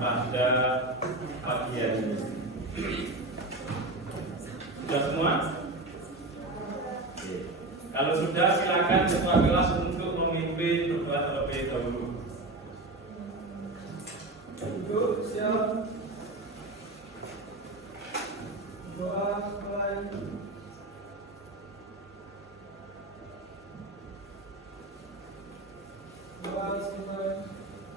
pada pagi hari ini. Sudah semua? Oke. Kalau sudah, silakan ketua kelas untuk memimpin berdoa terlebih dahulu. Duduk, siap. Doa mulai. Doa mulai.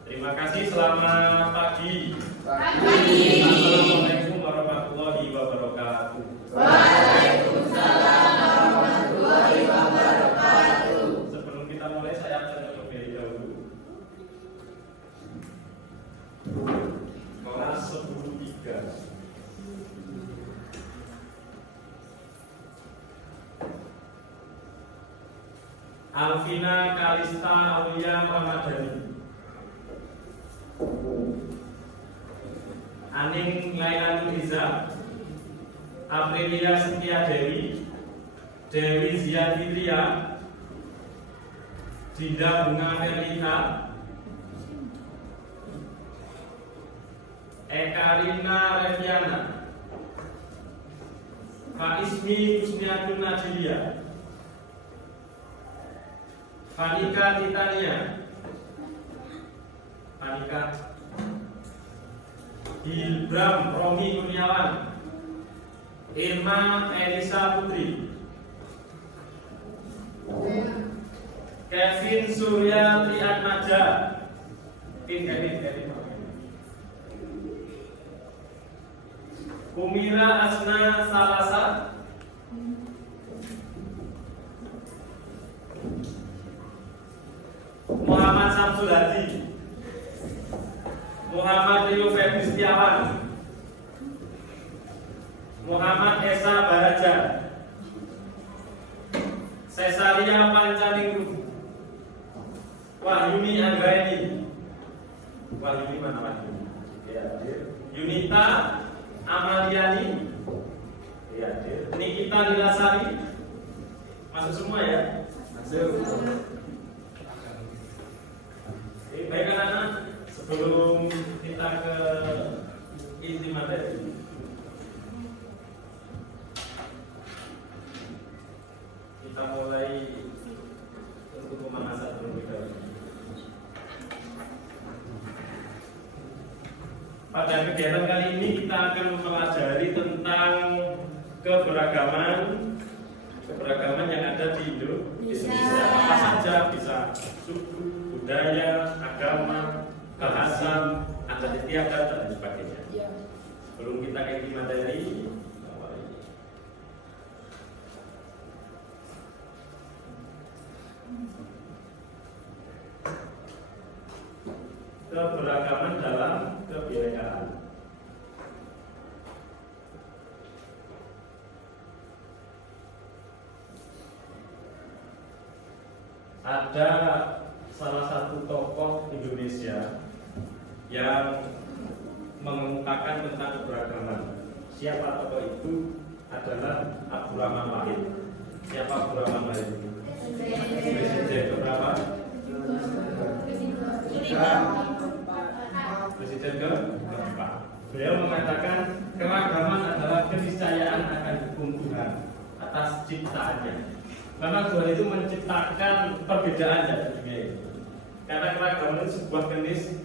Terima kasih, selamat pagi. Pagi. Assalamualaikum warahmatullahi wabarakatuh. Waalaikumsalam warahmatullahi wabarakatuh. Sebelum kita mulai, saya absen terlebih dahulu. Kelas 10.3. Alvina Kalista Aulia Ramadhani, Aning Laila Nuriza, Aprilia Setia Dewi, Dewi Zia Fitria, Dinda Bunga Melita, Ekarina Reviana, Faismi Kusniatun Najilia, Fanika Titania, Fanika Hilbram Romi Kurniawan, Irma Elisa Putri, Kevin Surya Triatmaja, Kevin Kumira Asna Salasa, Muhammad Samsul Hadi, Muhammad Rio Febri Setiawan, Muhammad Esa Baraja, Cesaria Pancaningrum, Wahyuni Anggraini, Wahyuni mana Wahyuni? Ya, Yunita Amaliani, ya, Nikita Nilasari, masuk semua ya? Masuk. Baik anak-anak, sebelum kita ke inti materi, kita mulai untuk pemanasan terlebih dahulu. Pada kegiatan kali ini kita akan mempelajari tentang keberagaman yang ada di Indonesia. Apa saja, bisa suku, budaya, agama, bahasa, adat istiadat dan sebagainya. Sebelum kita ke inti materi, keberagaman dalam kebinekaan. Ada salah satu tokoh Indonesia yang mengemukakan tentang keberagaman. Siapa tokoh itu? Adalah Abdurrahman Wahid. Siapa Abdurrahman Wahid? Presiden keberapa? Presiden keempat. Beliau mengatakan keragaman adalah keniscayaan akan hukum Tuhan atas ciptaannya. Karena Tuhan itu menciptakan perbedaan dari dunia ini. Karena keragaman itu sebuah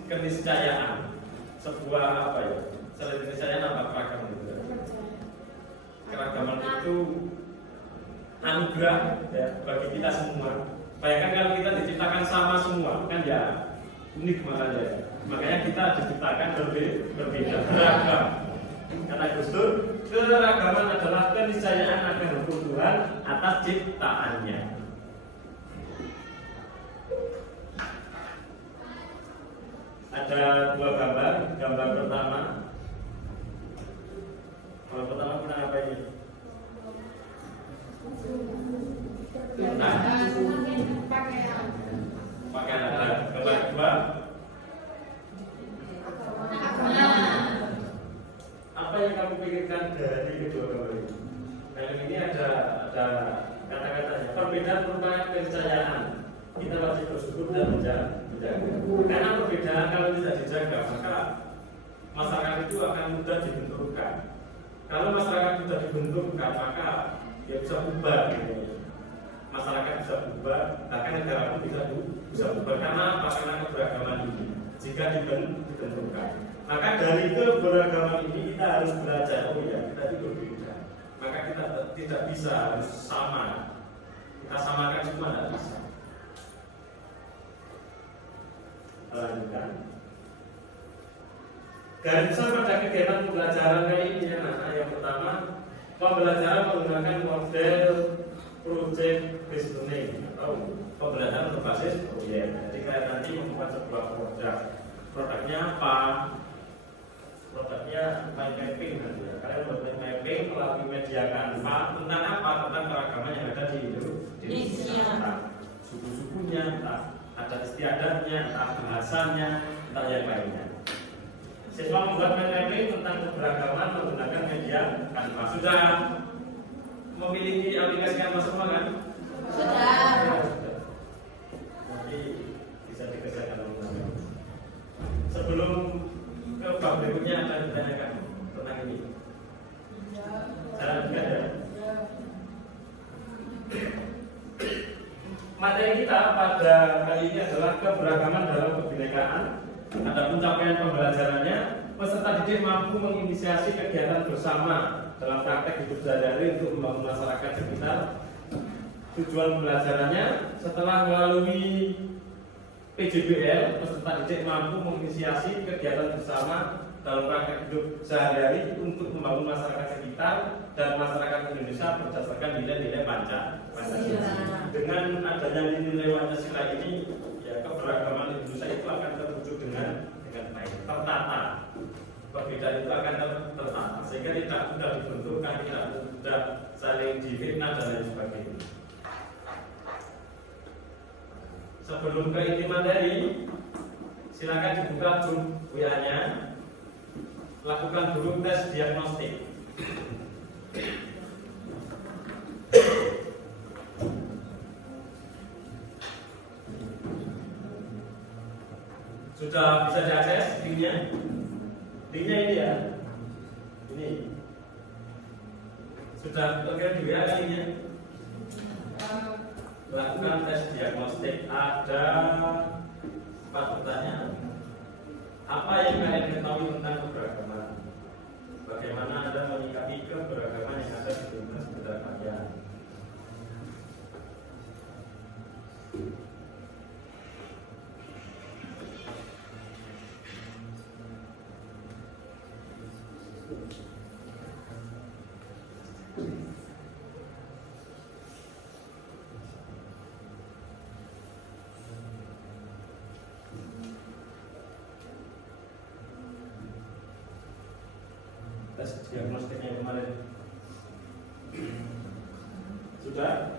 keniscayaan, sebuah apa ya? Selain keniscayaan apa keragaman itu? Keragaman itu anugerah ya, bagi kita semua. Bayangkan kalau kita diciptakan sama semua, kan ya unik makanya. Makanya kita diciptakan berbeda, beragam. Kata Gus Dur, keragaman adalah keniscayaan akan hukum Tuhan atas ciptaannya. Ada dua gambar. Gambar pertama. Gambar pertama pernah apa ini? Pakaian ada. Gambar kedua. Apa yang kamu pikirkan dari kedua gambar ini? Film ini ada kata-katanya. Perbedaan merupakan keniscayaan. Kita wajib bersyukur dan menjaga. Karena perbedaan kalau tidak dijaga, maka itu akan mudah dibenturkan. Kalau masyarakat mudah dibenturkan, maka dia bisa bubar. Gitu. Masyarakat bisa bubar, bahkan negara pun bisa bubar. Karena apa? Karena keberagaman ini. Jika dibenturkan, maka dari keberagaman ini kita harus belajar. Oh ya, kita itu berbeda. Maka kita tidak bisa harus sama. Kita samakan semua tidak bisa. Lanjutkan. Garis besar pada kegiatan pembelajaran kali ini anak-anak, yang pertama, pembelajaran menggunakan model project based learning atau pembelajaran berbasis proyek. Jadi kalian nanti membuat sebuah produk. Produknya apa? Produknya mind mapping nanti ya. Kalian buat mind mapping melalui media Canva tentang apa? Tentang keragaman yang ada di Indonesia. Suku-sukunya, entah adat istiadatnya, entah bahasanya, entah yang lainnya. Siswa membuat mind mapping tentang keberagaman menggunakan media Canva. Sudah memiliki aplikasi Canva semua kan? Sudah. Nanti bisa dikerjakan teman-teman. Sebelum ke bab berikutnya ada ditanyakan tentang ini. Cara juga ya. Materi kita pada kali ini adalah keberagaman dalam kebinekaan. Ada pencapaian pembelajarannya, peserta didik mampu menginisiasi kegiatan bersama dalam praktek hidup sehari-hari untuk membangun masyarakat sekitar. Tujuan pembelajarannya setelah melalui PJBL, peserta didik mampu menginisiasi kegiatan bersama dalam praktek hidup sehari-hari untuk membangun masyarakat sekitar dan masyarakat Indonesia berdasarkan nilai-nilai Pancasila. Dengan adanya nilai Pancasila ini, ya keberagaman Indonesia itu akan terwujud dengan baik, tertata. Perbedaan itu akan tertata, sehingga tidak mudah dibenturkan, tidak mudah saling difitnah dan lain sebagainya. Sebelum ke inti materi, silakan dibuka grup WA-nya, lakukan dulu tes diagnostik. Sudah bisa diakses linknya? Linknya ini ya, ini sudah terkirim di WA linknya. Lakukan tes diagnostik. Ada 4 pertanyaan. Apa yang kalian ketahui tentang keberagaman? Bagaimana Anda menyikapi keberagaman yang ada di lingkungan sekitar kalian? Tes diagnostiknya kemarin sudah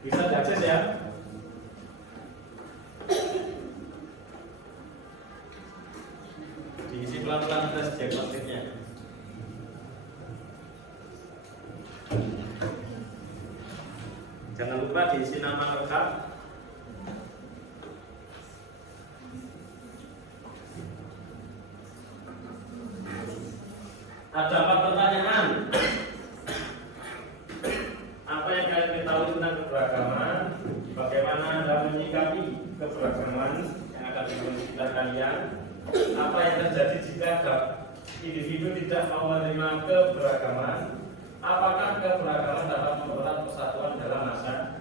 bisa diakses ya. Diisi pelan-pelan tes diagnostiknya. Jangan lupa diisi nama lengkap. Ada 4 pertanyaan. Apa yang kalian ketahui tentang keberagaman? Bagaimana Anda menyikapi keberagaman yang ada di sekitar kalian? Apa yang terjadi jika individu tidak mau menerima keberagaman? Apakah keberagaman dapat mempererat persatuan dalam masyarakat?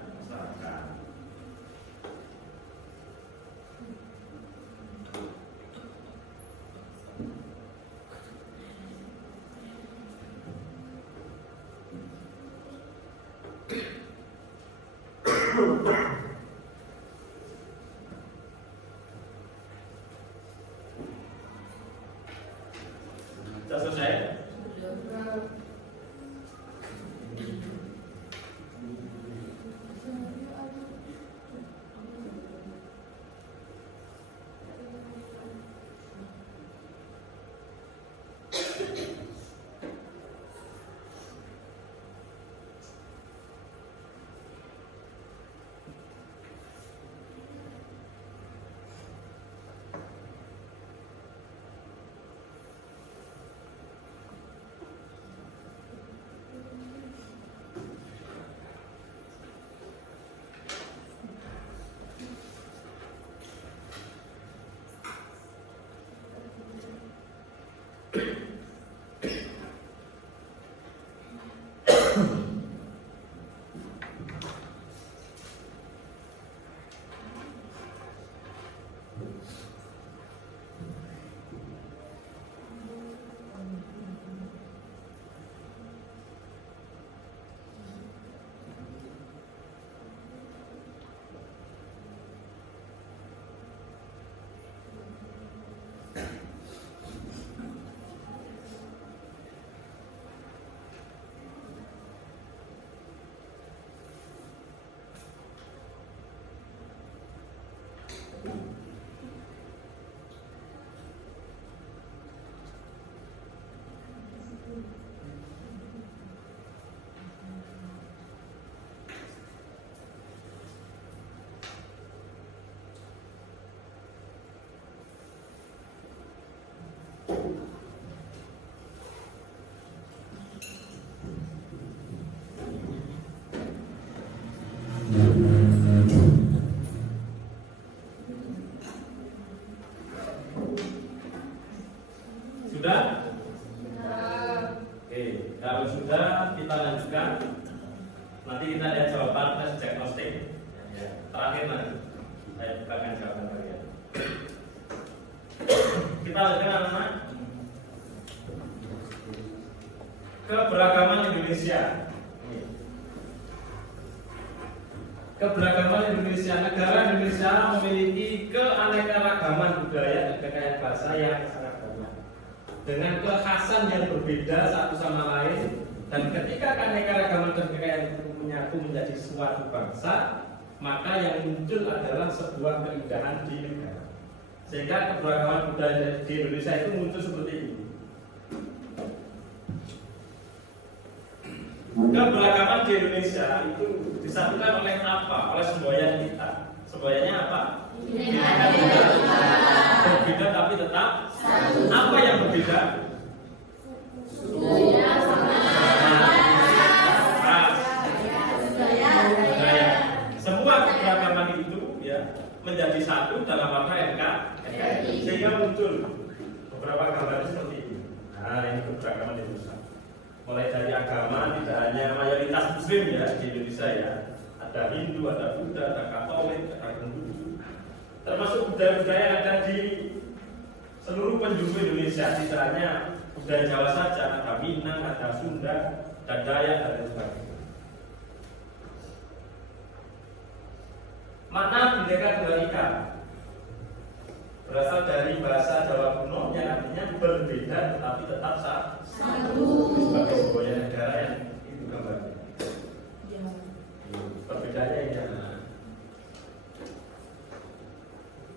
Sudah selesai? sudah, kita lanjutkan. Nanti kita lihat jawaban tes diagnostik. Terakhir nanti saya bukakan jawaban kalian. Kita lanjutkan anak-anak. Keberagaman Indonesia. Keberagaman Indonesia, negara Indonesia memiliki keanekaragaman budaya dan kekayaan bahasa yang sangat banyak, dengan kekhasan yang berbeda satu sama lain. Dan ketika keanekaragaman dan kekayaan itu menyatu menjadi suatu bangsa, maka yang muncul adalah sebuah keindahan di negara. Sehingga keberagaman budaya di Indonesia itu muncul seperti ini. Keberagaman di Indonesia itu disatukan oleh apa? Oleh semboyan kita. Semboyannya apa? Berbeda tapi tetap satu. Apa yang berbeda? Budaya. Semua keberagaman itu ya menjadi satu dalam warna NKRI. Sehingga muncul beberapa gambar seperti ini. Nah, ini keberagaman di Indonesia. Mulai dari agama, tidak hanya mayoritas Muslim ya di Indonesia ya, ada Hindu, ada Buddha, ada Katolik, ada Konghucu, termasuk budaya-budaya yang ada di seluruh penjuru Indonesia. Tidak hanya budaya Jawa saja, ada Minang, ada Sunda, ada Dayak dan lain sebagainya. Makna Bhinneka Tunggal Ika berasal dari bahasa Jawa kuno yang artinya berbeda tetapi tetap satu. Sebagai sebuah negara yang itu gambarnya. Perbedaannya ini.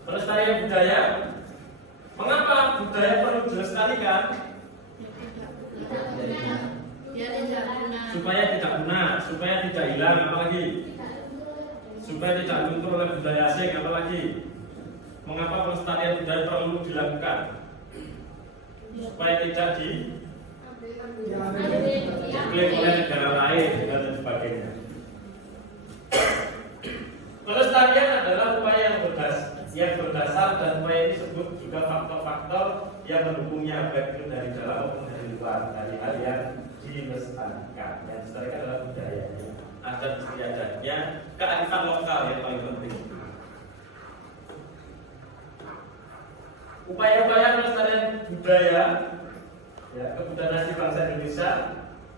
Pelestarian budaya. Mengapa budaya perlu dilestarikan? Supaya tidak punah, supaya tidak hilang, apalagi supaya tidak luntur oleh budaya asing, apalagi. Mengapa pelestarian budaya perlu dilakukan? Supaya tidak diklaim oleh negara lain dan sebagainya. Pelestarian adalah upaya yang berdasar dan upaya ini disebut juga faktor-faktor yang mendukungnya, baik itu dari dalam maupun dari luar, dari hal yang dilestarikan. Yang dilestarikan adalah budaya, adat istiadatnya, kearifan lokal yang paling penting. Upaya-upaya pelestarian budaya ya, kebudayaan asli bangsa Indonesia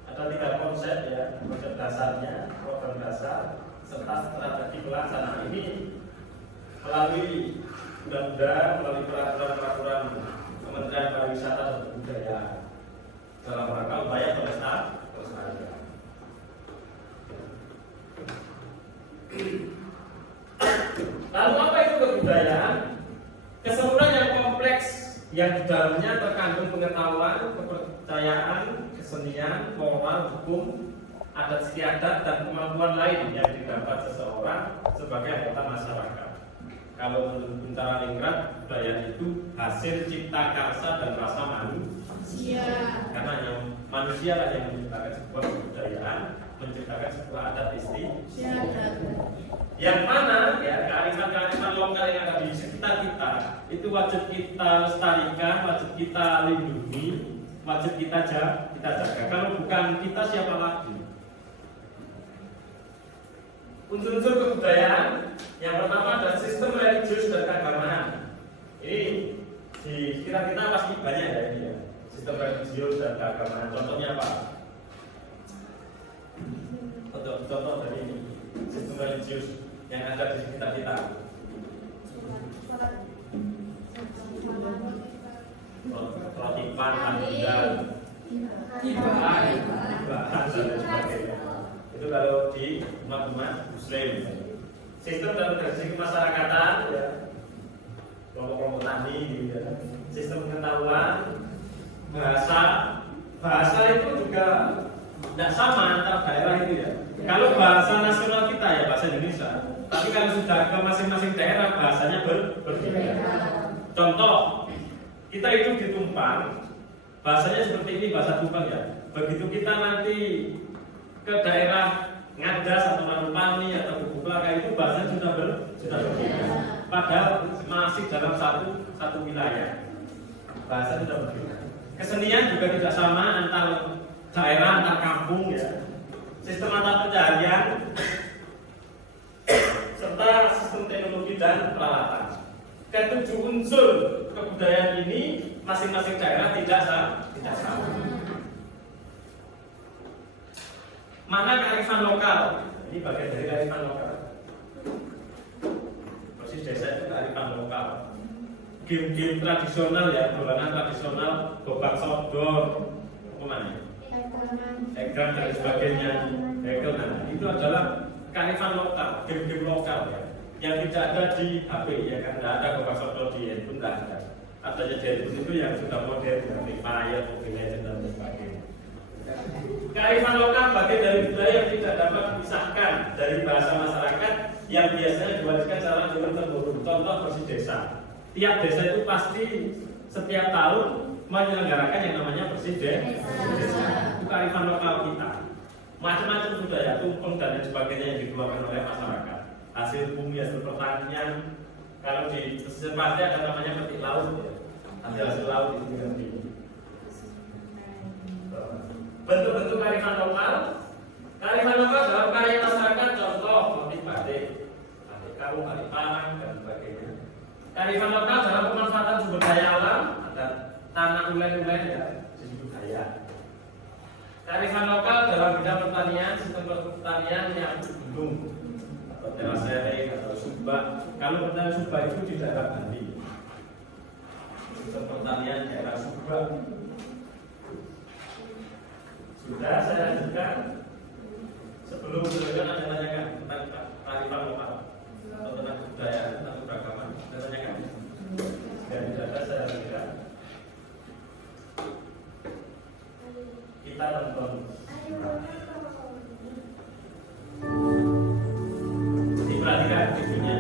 ada 3 konsep ya, konsep dasarnya, program dasar, serta strategi pelaksanaan ini melalui undang-undang, melalui peraturan-peraturan Kementerian Pariwisata dan Kebudayaan dalam rangka upaya pelestarian. Lalu apa itu kebudayaan? Keseluruhan yang kompleks yang di dalamnya terkandung pengetahuan, kepercayaan, kesenian, moral, hukum, adat istiadat dan kemampuan lain yang didapat seseorang sebagai anggota masyarakat. Kalau menurut Bintara Ningrat, budaya itu hasil cipta karsa dan rasa manusia. Karena yang manusia lah yang menciptakan sebuah kebudayaan, menciptakan sebuah adat istiadat. Yang mana ya kearifan-kearifan lokal yang ada di sekitar kita itu wajib kita lestarikan, wajib kita lindungi, wajib kita jaga. Kalau bukan kita, siapa lagi? Unsur-unsur kebudayaan yang pertama adalah sistem religius dan keagamaan. Ini di sekitar kita pasti banyak ya ini ya. Sistem religius dan keagamaan. Contohnya apa? Contoh dari ini. Sistem religius yang ada di sekitar kita. Rotipan, Handal, Ibahan dan sebagainya. Itu kalau di umat-umat Muslim. Sistem dan tradisi kemasyarakatan, ya, kelompok-kelompok tani, ya. Sistem pengetahuan, bahasa itu juga tidak sama antar daerah itu ya. Kalau bahasa nasional kita ya bahasa Indonesia, tapi kalau sudah ke masing-masing daerah bahasanya berbeda. Contoh, kita hidup di Tumpang, bahasanya seperti ini bahasa Tumpang ya. Begitu kita nanti ke daerah Ngadas atau Ranupani atau Bukuplaka itu bahasanya sudah berbeda. Padahal masih dalam satu wilayah, bahasa sudah berbeda. Kesenian juga tidak sama antar daerah antar kampung ya, sistem mata pencaharian, serta sistem teknologi dan peralatan. Ketujuh unsur kebudayaan ini masing-masing daerah tidak sama. Mana kearifan lokal? Ini bagian dari kearifan lokal. Persis desa itu kearifan lokal. Game-game tradisional ya, dolanan tradisional, gobak sodor, apa mana? Egrang dan sebagainya. Nah, itu adalah kearifan lokal, game-game lokal ya, yang tidak ada di HP ya kan, tidak ada gobak sodor di handphone, tidak ada. Adanya di handphone itu yang sudah modern, ya, Free Fire, Mobile Legends dan sebagainya. Kearifan lokal bagian dari budaya yang tidak dapat dipisahkan dari bahasa masyarakat yang biasanya diwariskan secara turun-temurun. Contoh Persis desa. Tiap desa itu pasti setiap tahun menyelenggarakan yang namanya Persis desa. Itu kearifan lokal kita. Macam-macam budaya, tumpeng dan lain sebagainya yang dikeluarkan oleh masyarakat. Hasil bumi, hasil pertanian. Kalau di pesisir pantai ada namanya petik laut ya. Hasil laut itu yang di bentuk-bentuk kearifan lokal. Kearifan lokal dalam karya masyarakat, contoh motif batik, batik karung, batik parang dan sebagainya. Kearifan lokal dalam pemanfaatan sumber daya alam, ada tanah ulen-ulen ya, disebut daya. Kearifan lokal dalam bidang pertanian, sistem pertanian yang belum atau terasering atau subak. Kalau pertanian subak itu di daerah Bali. Sistem pertanian daerah subak. Sudah saya lanjutkan. Sebelum belajar ada tanyakan tentang kearifan lokal atau tentang kebudayaan, tentang keberagaman. Ada tanyakan? Jika tidak ada saya lanjutkan. Kita nonton. Diperhatikan videonya.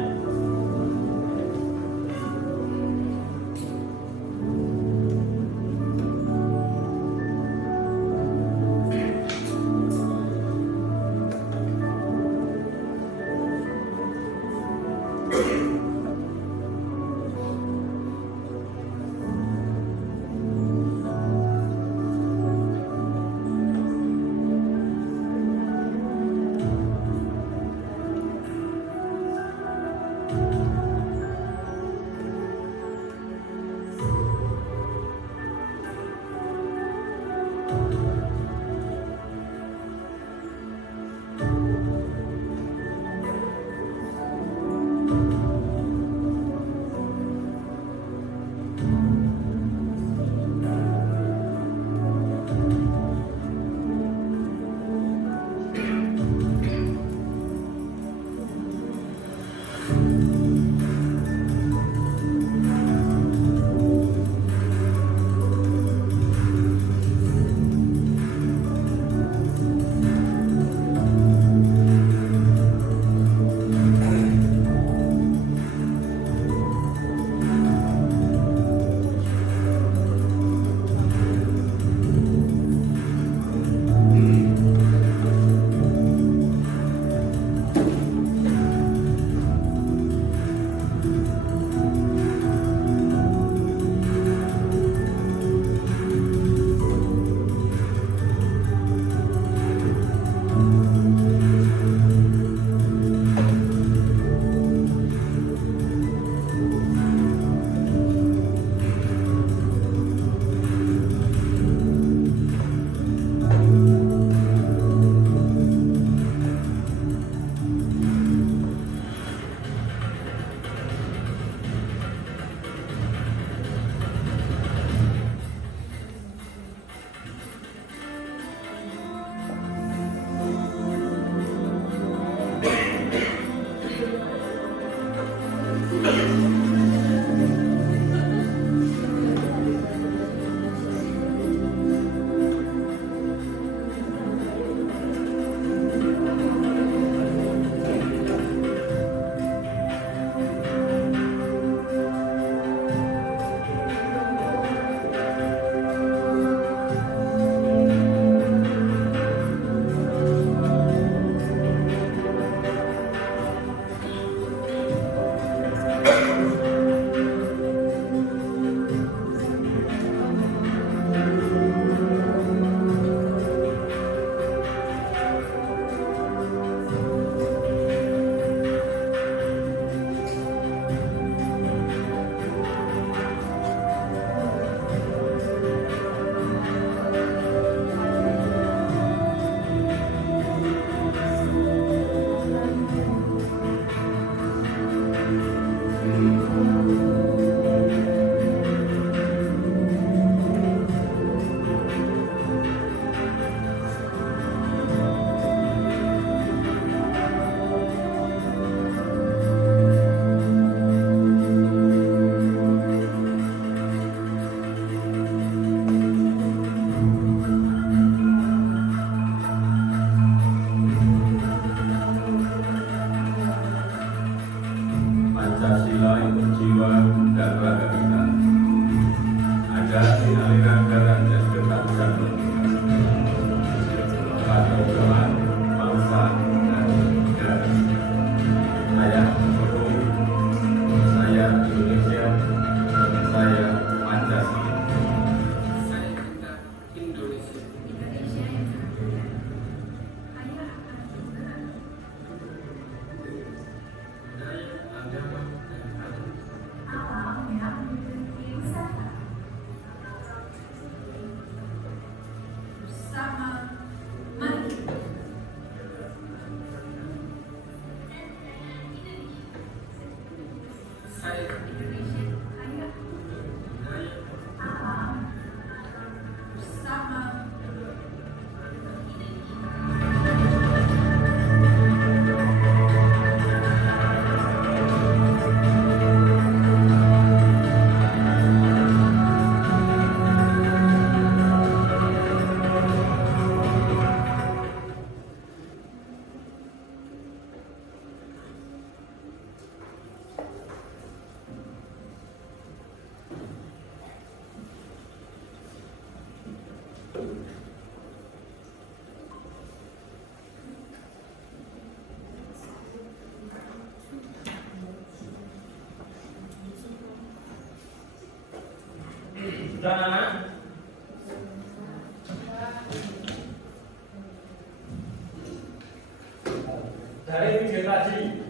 dari video tadi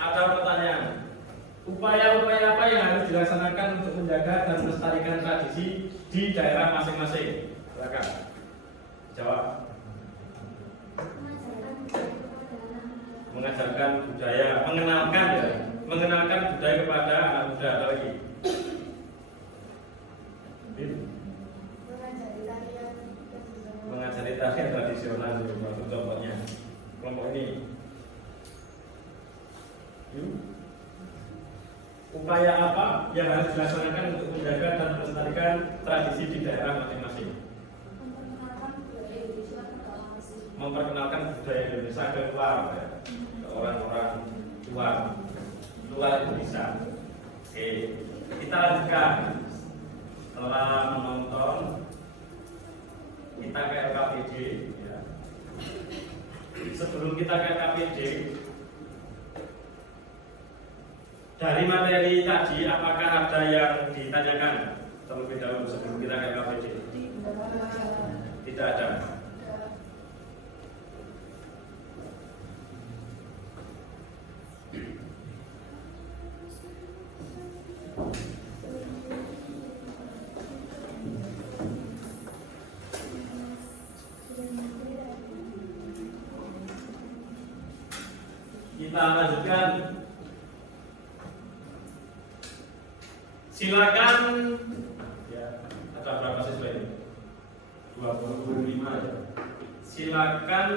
ada pertanyaan. Upaya-upaya apa yang harus dilaksanakan untuk menjaga dan melestarikan tradisi di daerah masing-masing? Silakan jawab. Mengajarkan budaya, mengenalkan budaya kepada anak muda. Apa lagi? Mengajari tarian tradisional itu contohnya. Kelompok ini. Upaya apa yang harus dilaksanakan untuk menjaga dan melestarikan tradisi di daerah masing-masing? Memperkenalkan budaya Indonesia ke luar, ya, ke orang-orang luar Indonesia. Oke, kita lanjutkan. Setelah menonton, kita ke LKPD. Ya. Sebelum kita ke LKPD, dari materi tadi, apakah ada yang ditanyakan terlebih dahulu sebelum kita ke LKPD? Tidak ada. Kita lanjutkan. Silakan. Ya, ada berapa siswa ini? 25 ya. Silakan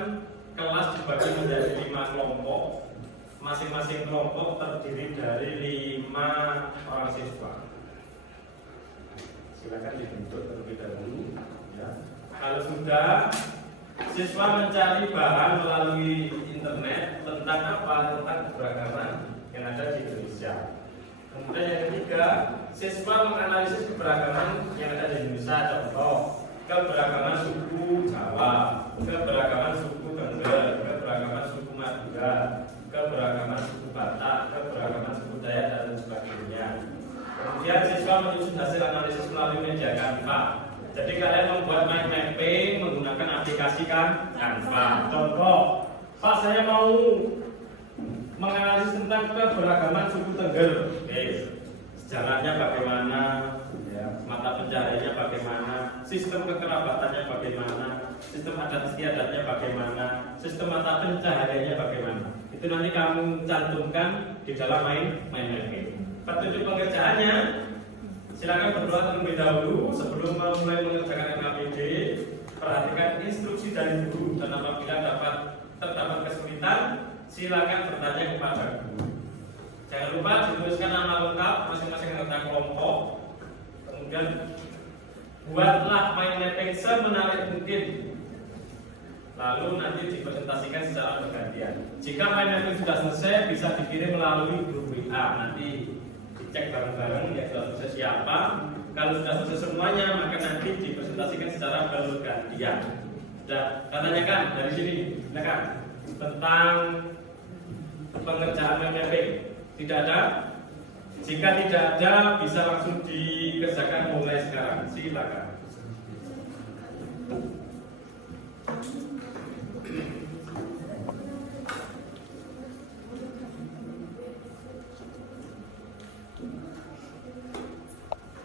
kelas dibagi menjadi 5 kelompok. Masing-masing kelompok terdiri dari 5 orang siswa. Silakan dibentuk terlebih dahulu. Ya. Kalau sudah, siswa mencari bahan melalui internet tentang apa? Tentang keberagaman yang ada di Indonesia. Kemudian yang ketiga, siswa menganalisis keberagaman yang ada di Indonesia. Contoh, keberagaman suku Jawa, keberagaman suku Tengger, keberagaman suku Madura, keberagaman suku Batak, keberagaman suku Dayak dan sebagainya. Kemudian siswa menyusun hasil analisis melalui media Canva. Jadi kalian membuat mind mapping menggunakan aplikasi Canva. Contoh, Pak, saya mau menganalisis tentang keberagaman suku Tengger. Oke, sejarahnya bagaimana, ya, mata pencahariannya bagaimana, sistem kekerabatannya bagaimana, sistem adat istiadatnya bagaimana, sistem mata pencahariannya bagaimana. Itu nanti kamu cantumkan di dalam mind mapping. Petunjuk pengerjaannya, silakan berdoa terlebih dahulu sebelum mulai mengerjakan LKPD. Perhatikan instruksi dari guru dan apabila terdapat kesulitan, silakan bertanya kepada guru. Jangan lupa dituliskan nama lengkap masing-masing anggota kelompok. Kemudian buatlah mind mapping semenarik mungkin. Lalu nanti dipresentasikan secara bergantian. Jika mind mapping sudah selesai, bisa dikirim melalui grup WA. Nanti dicek bareng-bareng ya sudah selesai siapa. Kalau sudah selesai semuanya, maka nanti dipresentasikan secara bergantian. Sudah, tanyakan dari sini, silakan tentang pengerjaan mind mapping. Tidak ada? Jika tidak ada, bisa langsung dikerjakan mulai sekarang. Silakan.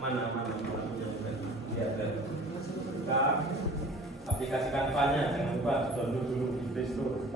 Mana lihat buka aplikasi Canva-nya, jangan lupa download dulu di Play Store.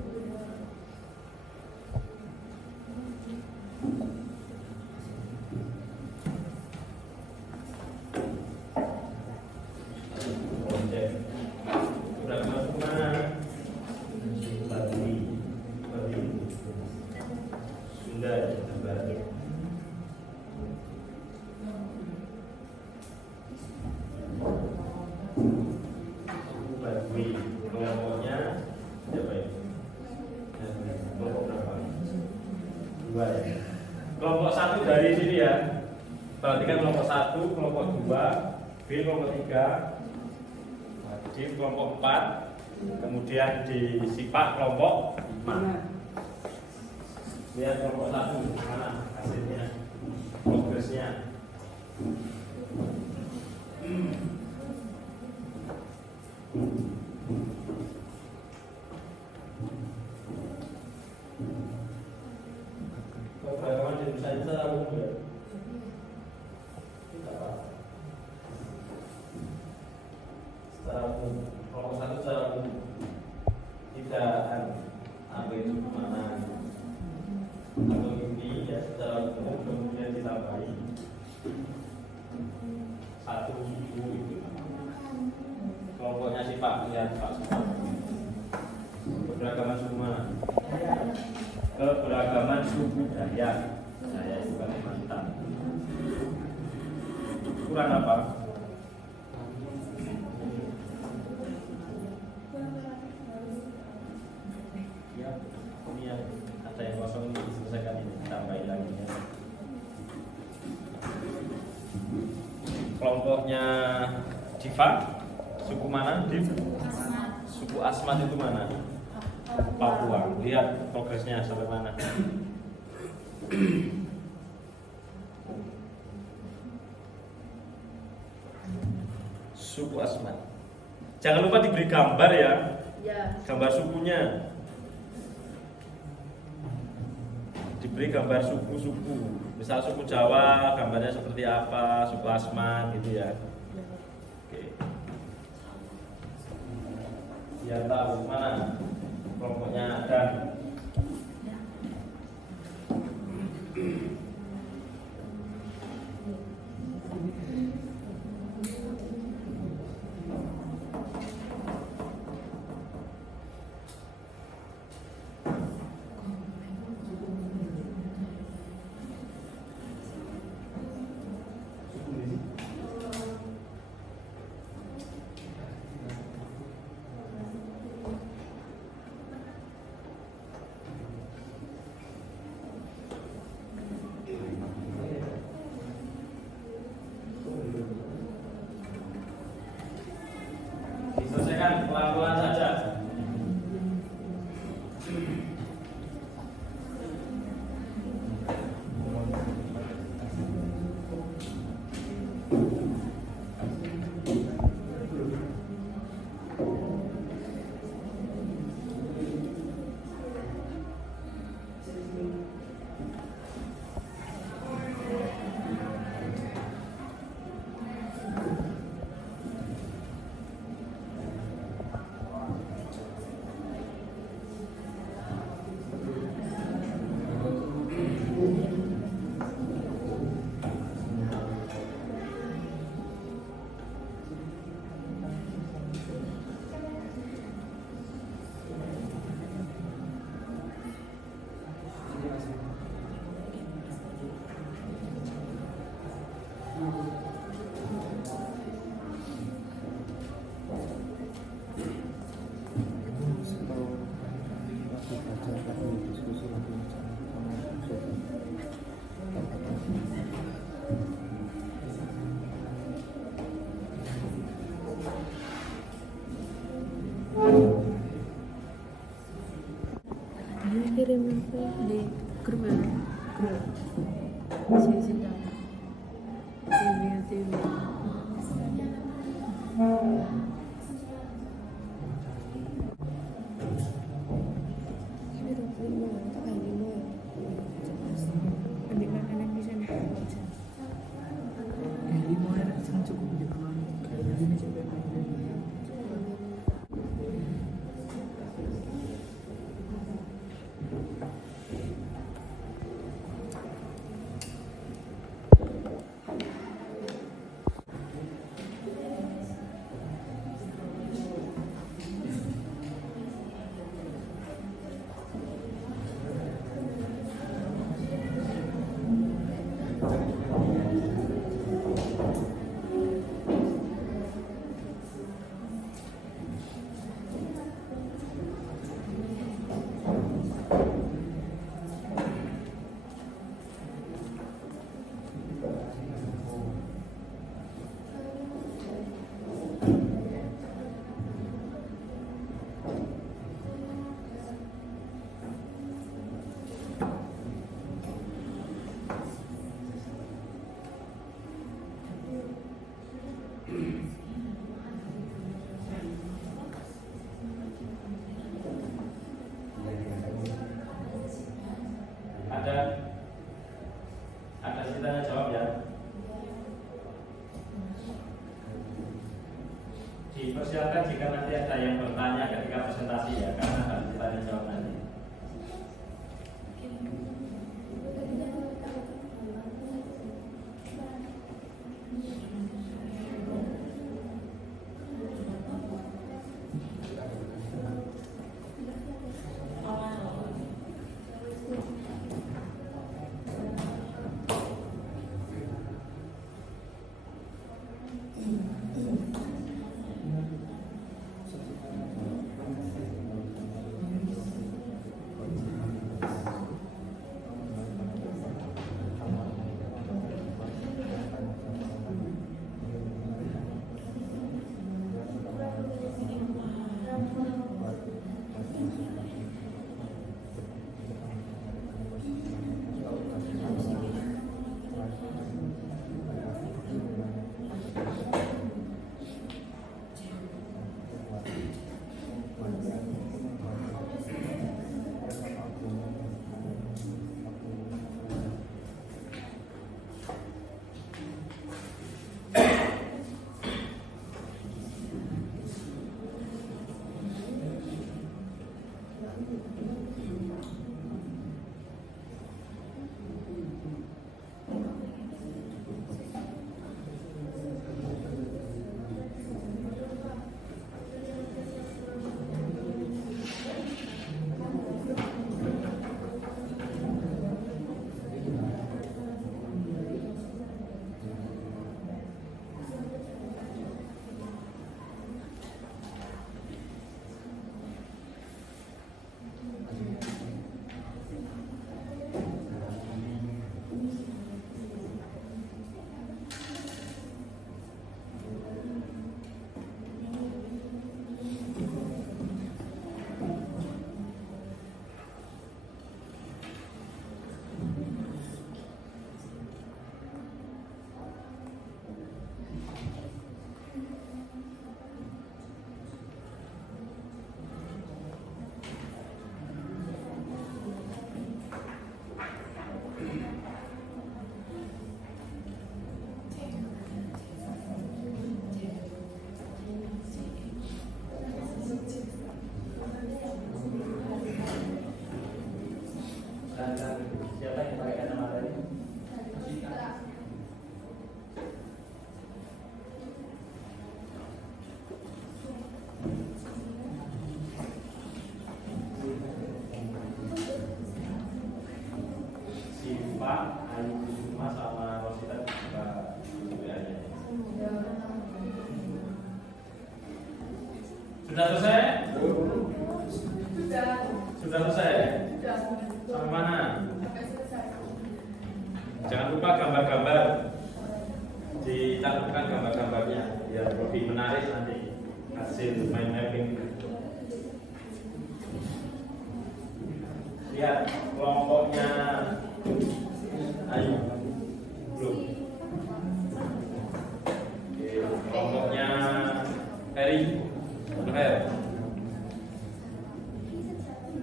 Kelompok 1 dari sini ya. Perhatikan kelompok 1, kelompok 2, B kelompok 3, D kelompok 4, kemudian di SIPA kelompok 5. Lihat kelompok 1 mana hasilnya, progresnya. umum. Kelompok satu secara umum. Tidak ambil itu mana? Atau ini ya secara umum kemudian ditambahi satu suku itu. Kelompoknya si Pak, lihat Pak semua. Keberagaman suku mana? Keberagaman suku Dayak. Dayak itu Kalimantan. Ukuran apa? Ya, ini yang ada yang kosong ini diselesaikan ini, tambahin lagi ya. Kelompoknya Diva, suku mana? Suku Asmat itu mana? Papua. Lihat progresnya sampai mana. Suku Asmat. Jangan lupa diberi gambar ya. Ya. Gambar sukunya. Diberi gambar suku-suku. Misal suku Jawa, gambarnya seperti apa, suku Asmat gitu ya. Oke. Biar tahu mana kelompoknya dan diselesaikan pelan-pelan saja. Kirim di grup ya. Grup. Sini TV. dipersiapkan jika nanti ada yang bertanya ketika presentasi ya, karena akan ditanya jawab nanti. Siapa yang pakai kacamata ini? Siva, Ayu Kusuma sama Rosita juga aja. Sudah selesai? Sudah selesai? Sampai mana? Jangan lupa gambar-gambar, dicantumkan gambar-gambarnya biar lebih menarik nanti hasil mind mapping. Lihat kelompoknya Ayu, belum. Oke, kelompoknya Heri, Her.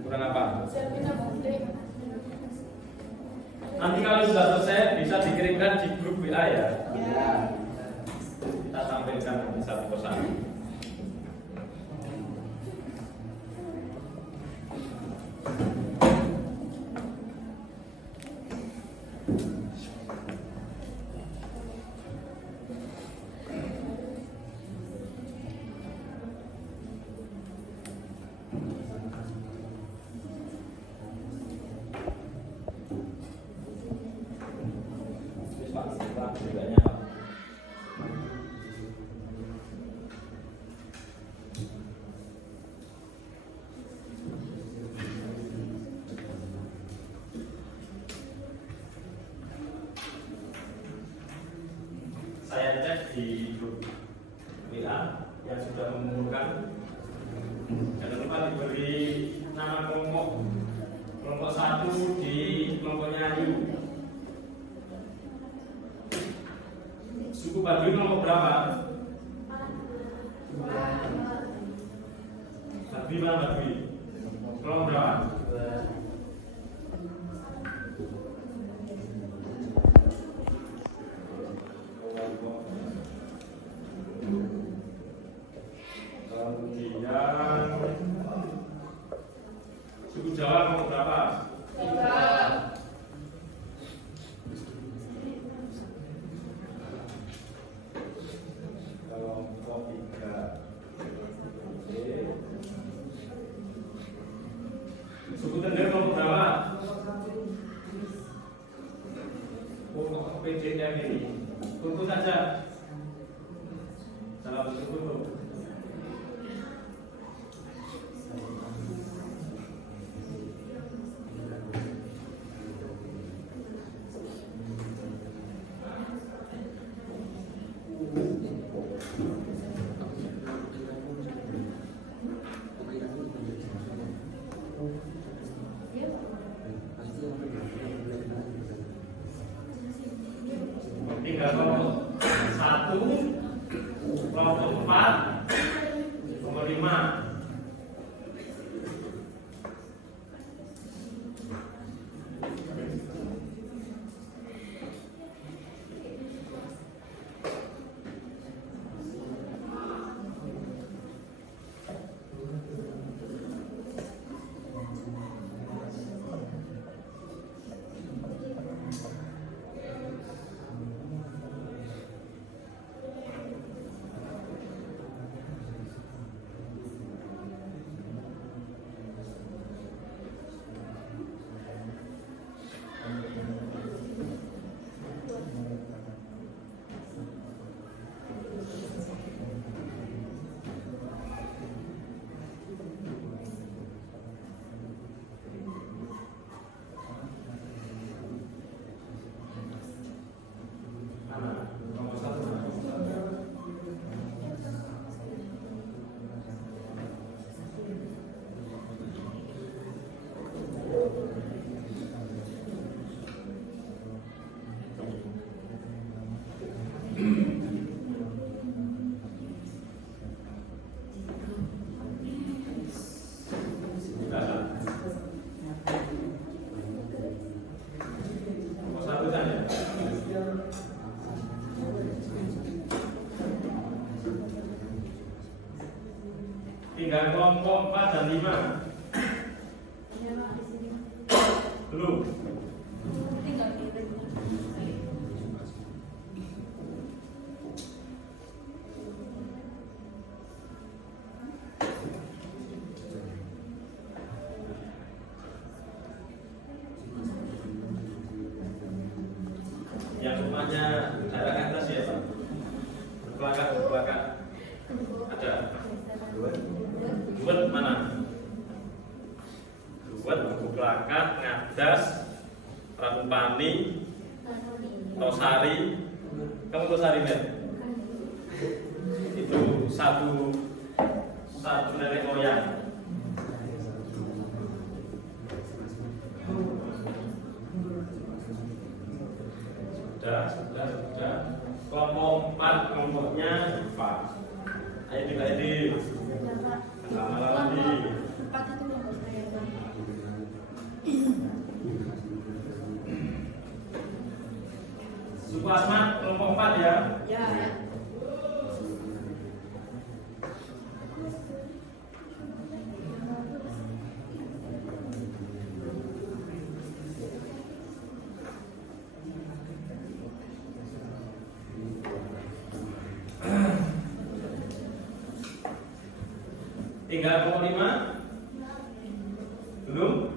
Kurang apa? Nanti kalau sudah selesai bisa dikirimkan di grup WA ya. Kita tampilkan satu persatu. Saya cek di grup WA yang sudah mengumpulkan. Jangan lupa diberi nama kelompok. Kelompok 1 di kelompoknya Ayu. Suku Baduy kelompok berapa? Baduy mana Baduy? Kelompok berapa? Kemudian suku Jawa kelompok berapa? Kelompok 3. Oke. Suku Tengger kelompok berapa? PJM ini. Tunggu saja. Salam tunggu. Tiga kelompok 1, kelompok 4, kelompok 5. Tinggal kelompok 4 dan 5. Belum. Yang rumahnya daerah atas ya Pak? Belakang. Ada. Duet mana? Duet, Buku Plakat, Ngadas, Pramupani, Tosari. Kamu Tosari kan? Itu satu nenek moyang. Sudah. Kelompok 4 kelompoknya IPA. Ayo dibagi. Selamat lagi. Suku Asmat kelompok 4 ya. Ya. Tinggal kelompok 5. Belum.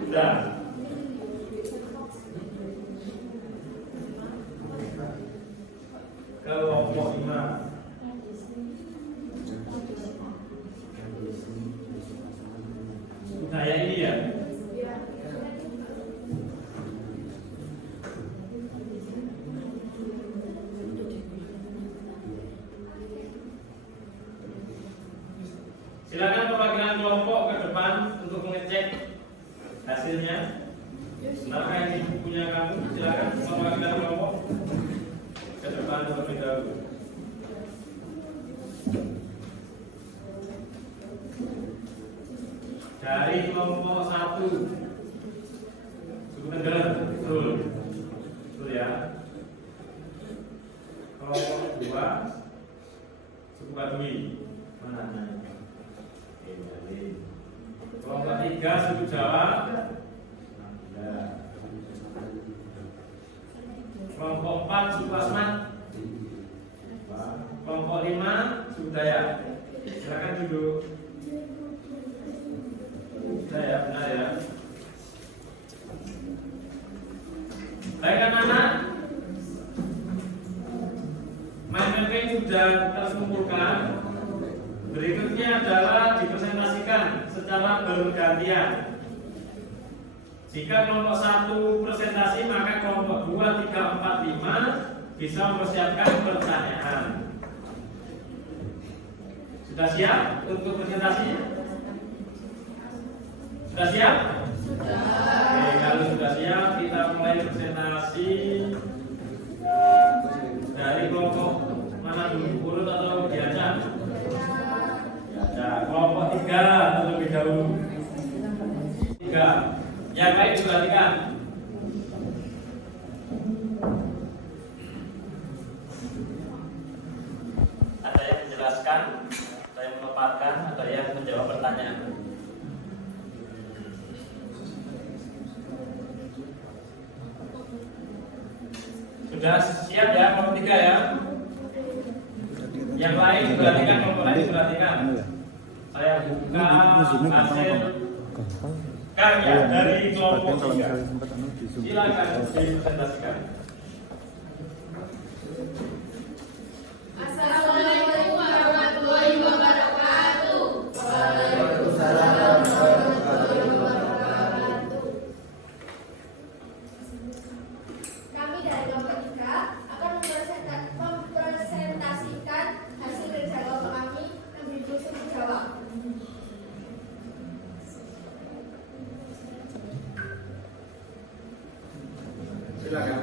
Sudah. Kelompok 5. Budaya ini ya. Silakan perwakilan kelompok ke depan untuk mengecek hasilnya. Benarkah ini bukunya kamu? Silakan perwakilan kelompok ke depan terlebih dahulu. Dari kelompok 1 suku Tengger, betul, betul ya. Kelompok 2 suku Baduy, mana? Kelompok 3 suku Jawa. Kelompok 4 suku Asmat. Kelompok 5 suku Dayak. Silakan duduk. Dayak, benar ya. Baik anak-anak, mapping sudah terkumpulkan. Berikutnya adalah dipresentasikan secara bergantian. Jika kelompok 1 presentasi, maka kelompok 2, 3, 4, 5 bisa mempersiapkan pertanyaan. Sudah siap untuk presentasinya? Sudah siap? Sudah. Oke, kalau sudah siap, kita mulai presentasi dari kelompok mana dulu? Urut atau diacak? Kelompok 3 terlebih dahulu. 3. Yang lain diperhatikan. Ada yang menjelaskan, ada yang memaparkan, ada yang menjawab pertanyaan. Sudah siap ya kelompok 3 ya? Yang lain diperhatikan, kelompok lain diperhatikan. Saya buka hasil karya dari kelompok 3. Silakan dipresentasikan. Assalamualaikum warahmatullahi wabarakatuh. Waalaikumsalam warahmatullahi wabarakatuh. Kami dari kelompok 3 akan mempresentasikan hasil kerja kelompok kami yang berjudul Suku Jawa. Silakan.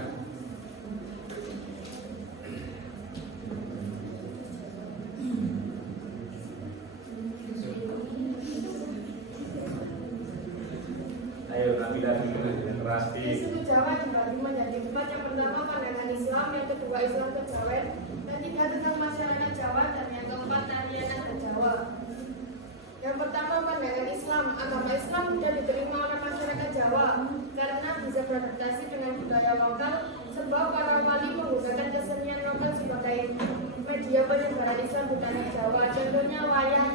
Ayo kami dari yang keras Di suku Jawa dibagi menjadi 4. Yang pertama pandangan Islam, yang kedua Islam kejawen, yang ketiga tentang masyarakat Jawa, dan yang keempat tarian adat Jawa. Yang pertama pandangan Islam. Agama Islam mudah diterima oleh masyarakat Jawa karena bisa beradaptasi dengan budaya lokal, sebab para wali menggunakan kesenian lokal sebagai media penyebaran Islam di tanah Jawa. Contohnya wayang.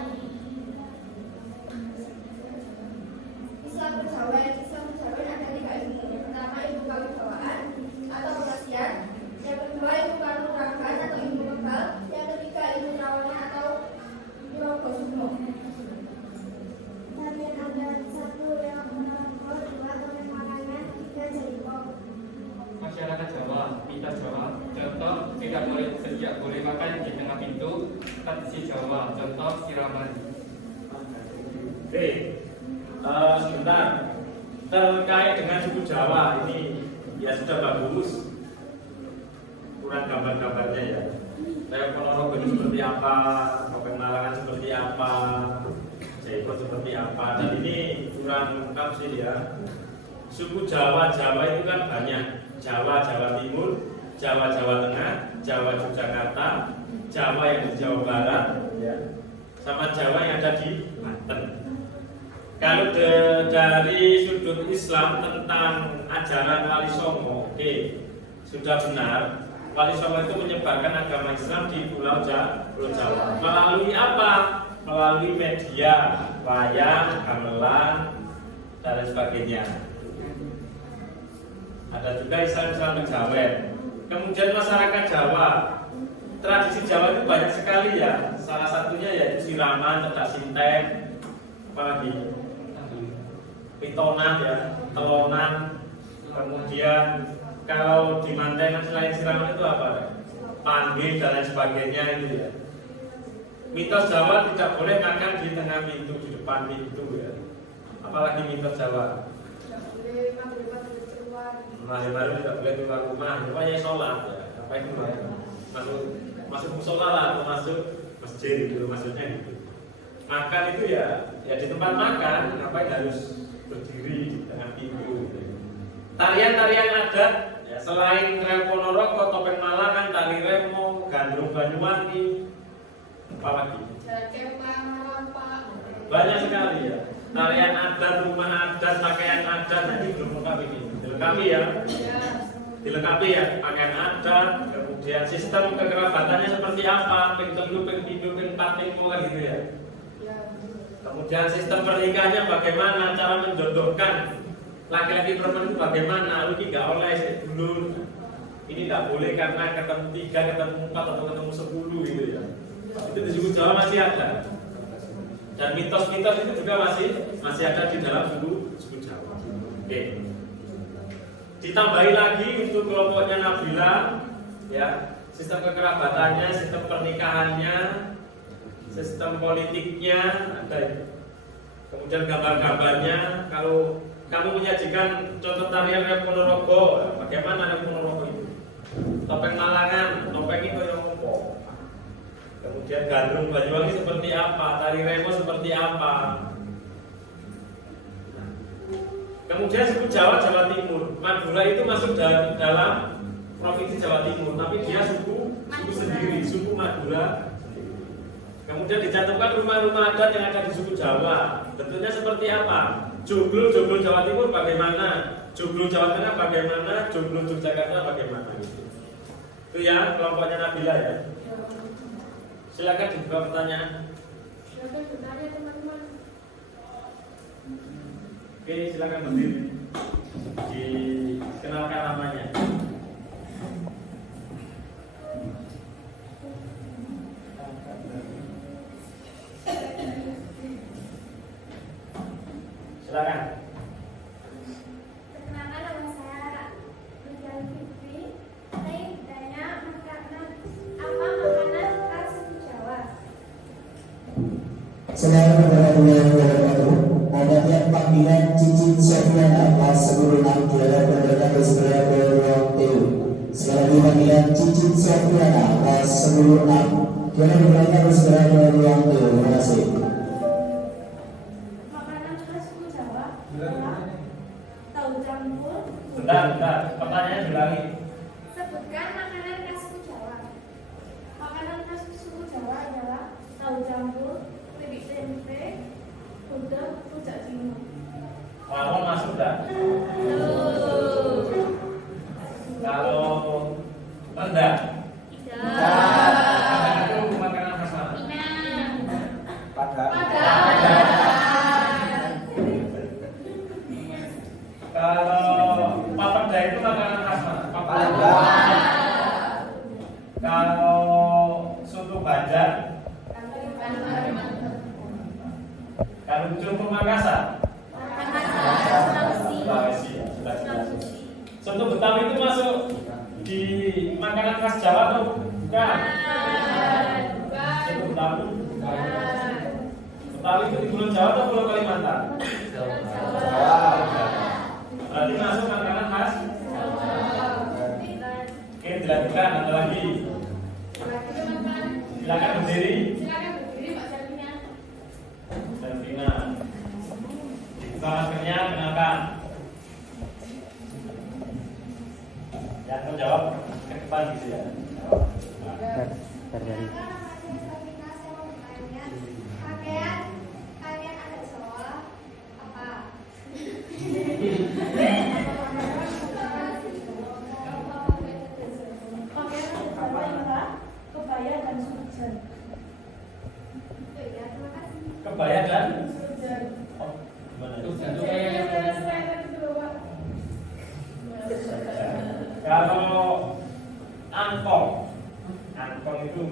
Islam kejawen ada 3 ilmu. Yang pertama ilmu kewibawaan atau pengasihan, yang kedua ilmu kanuragan atau ilmu lokal, yang ketiga ilmu rawanan atau wirogosumo. Tarian adat 1 yang menangkol, 2 topeng makanan, 3 jaipong. Masyarakat Jawa, kita Jawa, contoh tidak boleh makan di tengah pintu. Tradisi Jawa, contoh siraman. Oke, sebentar. Terkait dengan suku Jawa ini ya sudah bagus. Kurang gambar-gambarnya ya. Kayak Ponorogo itu seperti apa, topeng Malangan seperti apa, Jaipur seperti apa. Dan ini kurang lengkap sih ya. Suku Jawa itu kan banyak. Jawa Timur, Jawa Tengah, Jawa Yogyakarta, Jawa yang di Jawa Barat, ya, sama Jawa yang ada di Banten. Kalau dari sudut Islam tentang ajaran Wali Songo, oke, sudah benar. Wali Songo itu menyebarkan agama Islam di Pulau Jawa. Melalui apa? Melalui media, wayang, gamelan, dan lain sebagainya. Ada juga istilah-istilah kejawen. Kemudian masyarakat Jawa, tradisi Jawa itu banyak sekali ya. Salah satunya yaitu siraman, cetak sinten, apalagi pitonan ya, telonan. Kemudian kalau di mantenan selain siraman itu apa? Panggil dan lain sebagainya itu ya. Mitos Jawa tidak boleh makan di tengah pintu, di depan pintu ya. Apalagi mitos Jawa. Tidak boleh maghrib keluar. Baru tidak boleh keluar rumah, pokoknya sholat ya. Apa itu masuk musola lah atau masuk masjid gitu maksudnya gitu. Makan itu ya di tempat makan, ngapain harus berdiri di tengah pintu gitu. Tarian-tarian adat ya, selain Reo Ponorogo, topeng Malangan, tari remo, gandrung Banyuwangi, apalagi banyak sekali ya. Tarian adat, rumah adat, pakaian adat, nanti belum lengkap ini. Dilengkapi ya, pakaian adat, kemudian sistem kekerabatannya seperti apa, ping telu, ping pindo, ping empat, ping lima gitu ya. Kemudian sistem pernikahannya bagaimana, cara menjodohkan laki-laki perempuan itu bagaimana, lu ini nggak oleh dulu, ini nggak boleh karena ketemu 3, ketemu 4 atau ketemu 10 gitu ya. Itu di suku Jawa masih ada. Dan mitos-mitos itu juga masih ada di dalam suku Jawa. Oke. Ditambahi lagi untuk kelompoknya Nabila, ya, sistem kekerabatannya, sistem pernikahannya, sistem politiknya ada. Kemudian gambar-gambarnya, kalau kamu menyajikan contoh tarian Reo Ponorogo, bagaimana Reo Ponorogo itu? Topeng Malangan, topeng itu yang apa? Kemudian gandrung Banyuwangi seperti apa? Tari remo seperti apa? Kemudian suku Jawa Timur, Madura itu masuk dalam provinsi Jawa Timur, tapi dia suku sendiri, suku Madura. Kemudian dicantumkan rumah-rumah adat yang ada di suku Jawa. Bentuknya seperti apa? Joglo Jawa Timur bagaimana? Joglo Jawa Tengah bagaimana? Joglo Yogyakarta bagaimana? Itu ya kelompoknya Nabila ya. Silakan dibuka pertanyaan. Silakan bertanya teman-teman. Oke, silakan berdiri. Dikenalkan namanya. Silakan. Perkenalkan, nama saya Rizal Fitri. Saya bertanya apa makanan khas suku Jawa? Selain berada adanya panggilan Cicin Sofiana kelas 10 6 dilakukan oleh segera ke ruang TU. Sekali lagi panggilan Cicin Sofiana kelas 10 6 dilakukan segera ke ruang TU. Terima kasih. Makanan khas suku Jawa adalah tahu campur. Bentar, pertanyaannya diulangi. Sebutkan makanan khas suku Jawa. Makanan khas suku Jawa adalah tahu campur, keripik tempe, gudeg, rujak cingur. Kalau masuk dah. Kalau rendah. Itu makanan khas mana? Kalau papada itu makanan khas mana? Kalau soto Banjar, kalau soto Makassar, Sulawesi, ya, sudah jelas. Soto Betawi itu masuk di makanan khas Jawa atau bukan? Soto Betawi. Betawi itu di Pulau Jawa atau Pulau Kalimantan? Berarti masuk makanan khas. Oke, dilanjutkan. Ada lagi. Silakan berdiri. Pak Selvina. Selvina. Dibuka maskernya, kenalkan. Yang menjawab ke depan gitu ya. Pakaian adat Jawa apa? Pakaian adat Jawa adalah kebaya dan surjan. Terima kasih. Kebaya dan Surjan. oh, gimana? Itu kayak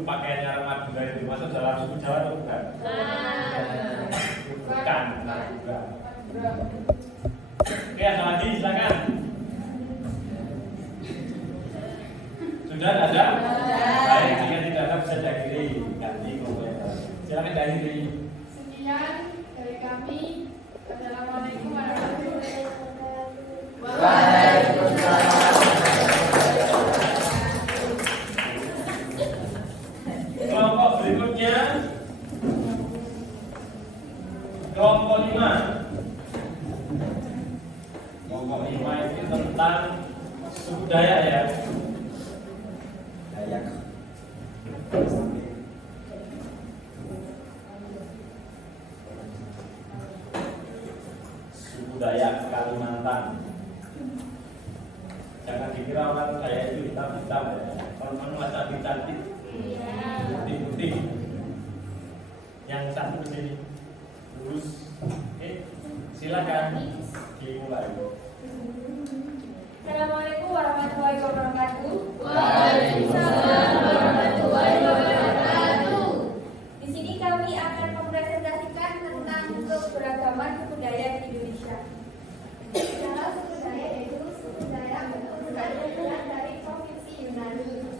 pakaiannya orang Madura itu masuk dalam suku Jawa atau bukan? Bukan, Madura. Oke, ada lagi, silakan. Sudah ada? Baik, jika tidak ada bisa diakhiri. Ganti komentar. Silakan diakhiri. Sekian dari kami. Assalamualaikum warahmatullahi wabarakatuh. Kelompok berikutnya kelompok 5. Kelompok 5 itu tentang suku Dayak ya. Dayak. Suku Dayak Kalimantan. Jangan dikira orang Dayak itu hitam-hitam ya. Kalau macam cantik, putih-putih. Yang satu di sini lurus. Oke, silakan dimulai. Assalamualaikum warahmatullahi wabarakatuh. Waalaikumsalam warahmatullahi wabarakatuh. Di sini kami akan mempresentasikan tentang keberagaman suku Dayak di Indonesia. Salah suku Dayak yaitu suku Dayak berasal dari provinsi Yunani.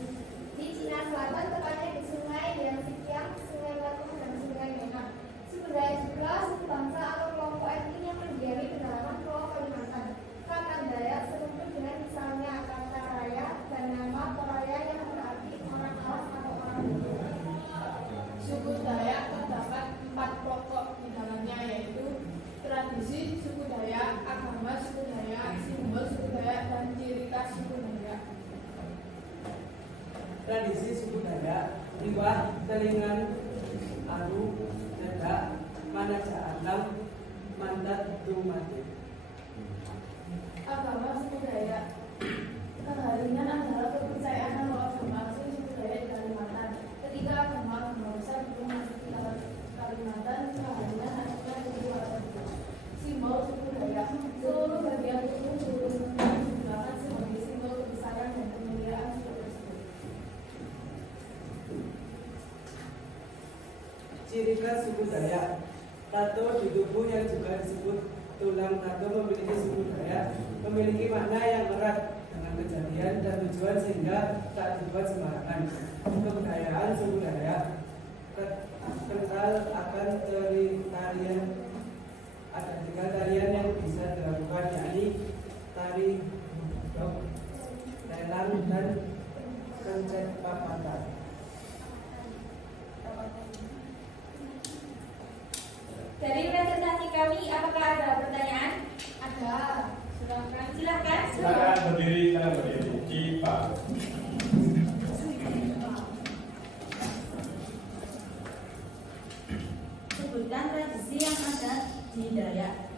Di Cina Selatan, tepatnya di Sungai Yangtze-Kiang, Sungai Latung, dan Sungai Mekong. Suku Dayak juga suku bangsa atau kelompok etnis yang mendiami pedalaman Pulau Kalimantan. Kata Dayak serumpun dengan misalnya kata raya dan nama Toraya yang berarti orang alas atau orang bodoh. Suku Dayak terdapat 4 pokok di dalamnya, yaitu tradisi suku Dayak, agama suku Dayak, simbol suku Dayak, dan ciri khas suku Dayak. Tradisi suku Dayak, Liwat, Telingan, Aru, Dedak, Manaja Alam, Mandat, Dumati. Agama suku Dayak. Keharingan adalah kepercayaan atau agama asli suku Dayak di Kalimantan. Ketika agama besar belum masuk ke Kalimantan, keharingan adalah kedua agama. Simbol suku Dayak. Seluruh bagian tubuh seluruh digunakan sebagai simbol kebesaran dan kemuliaan suku tersebut. Ciri khas suku Dayak, tato di tubuh yang juga disebut tulang tato memiliki suku Dayak memiliki makna yang erat dengan kejadian dan tujuan sehingga tak dibuat sembarangan. Kebudayaan suku Dayak kental akan tarian. Ada 3 tarian yang bisa dilakukan, yakni tari dok, lelang, dan kencet papatan. Dari presentasi kami, apakah ada pertanyaan? Ada. Silakan. Silakan berdiri. Cipa. Sebutkan tradisi yang ada di Dayak.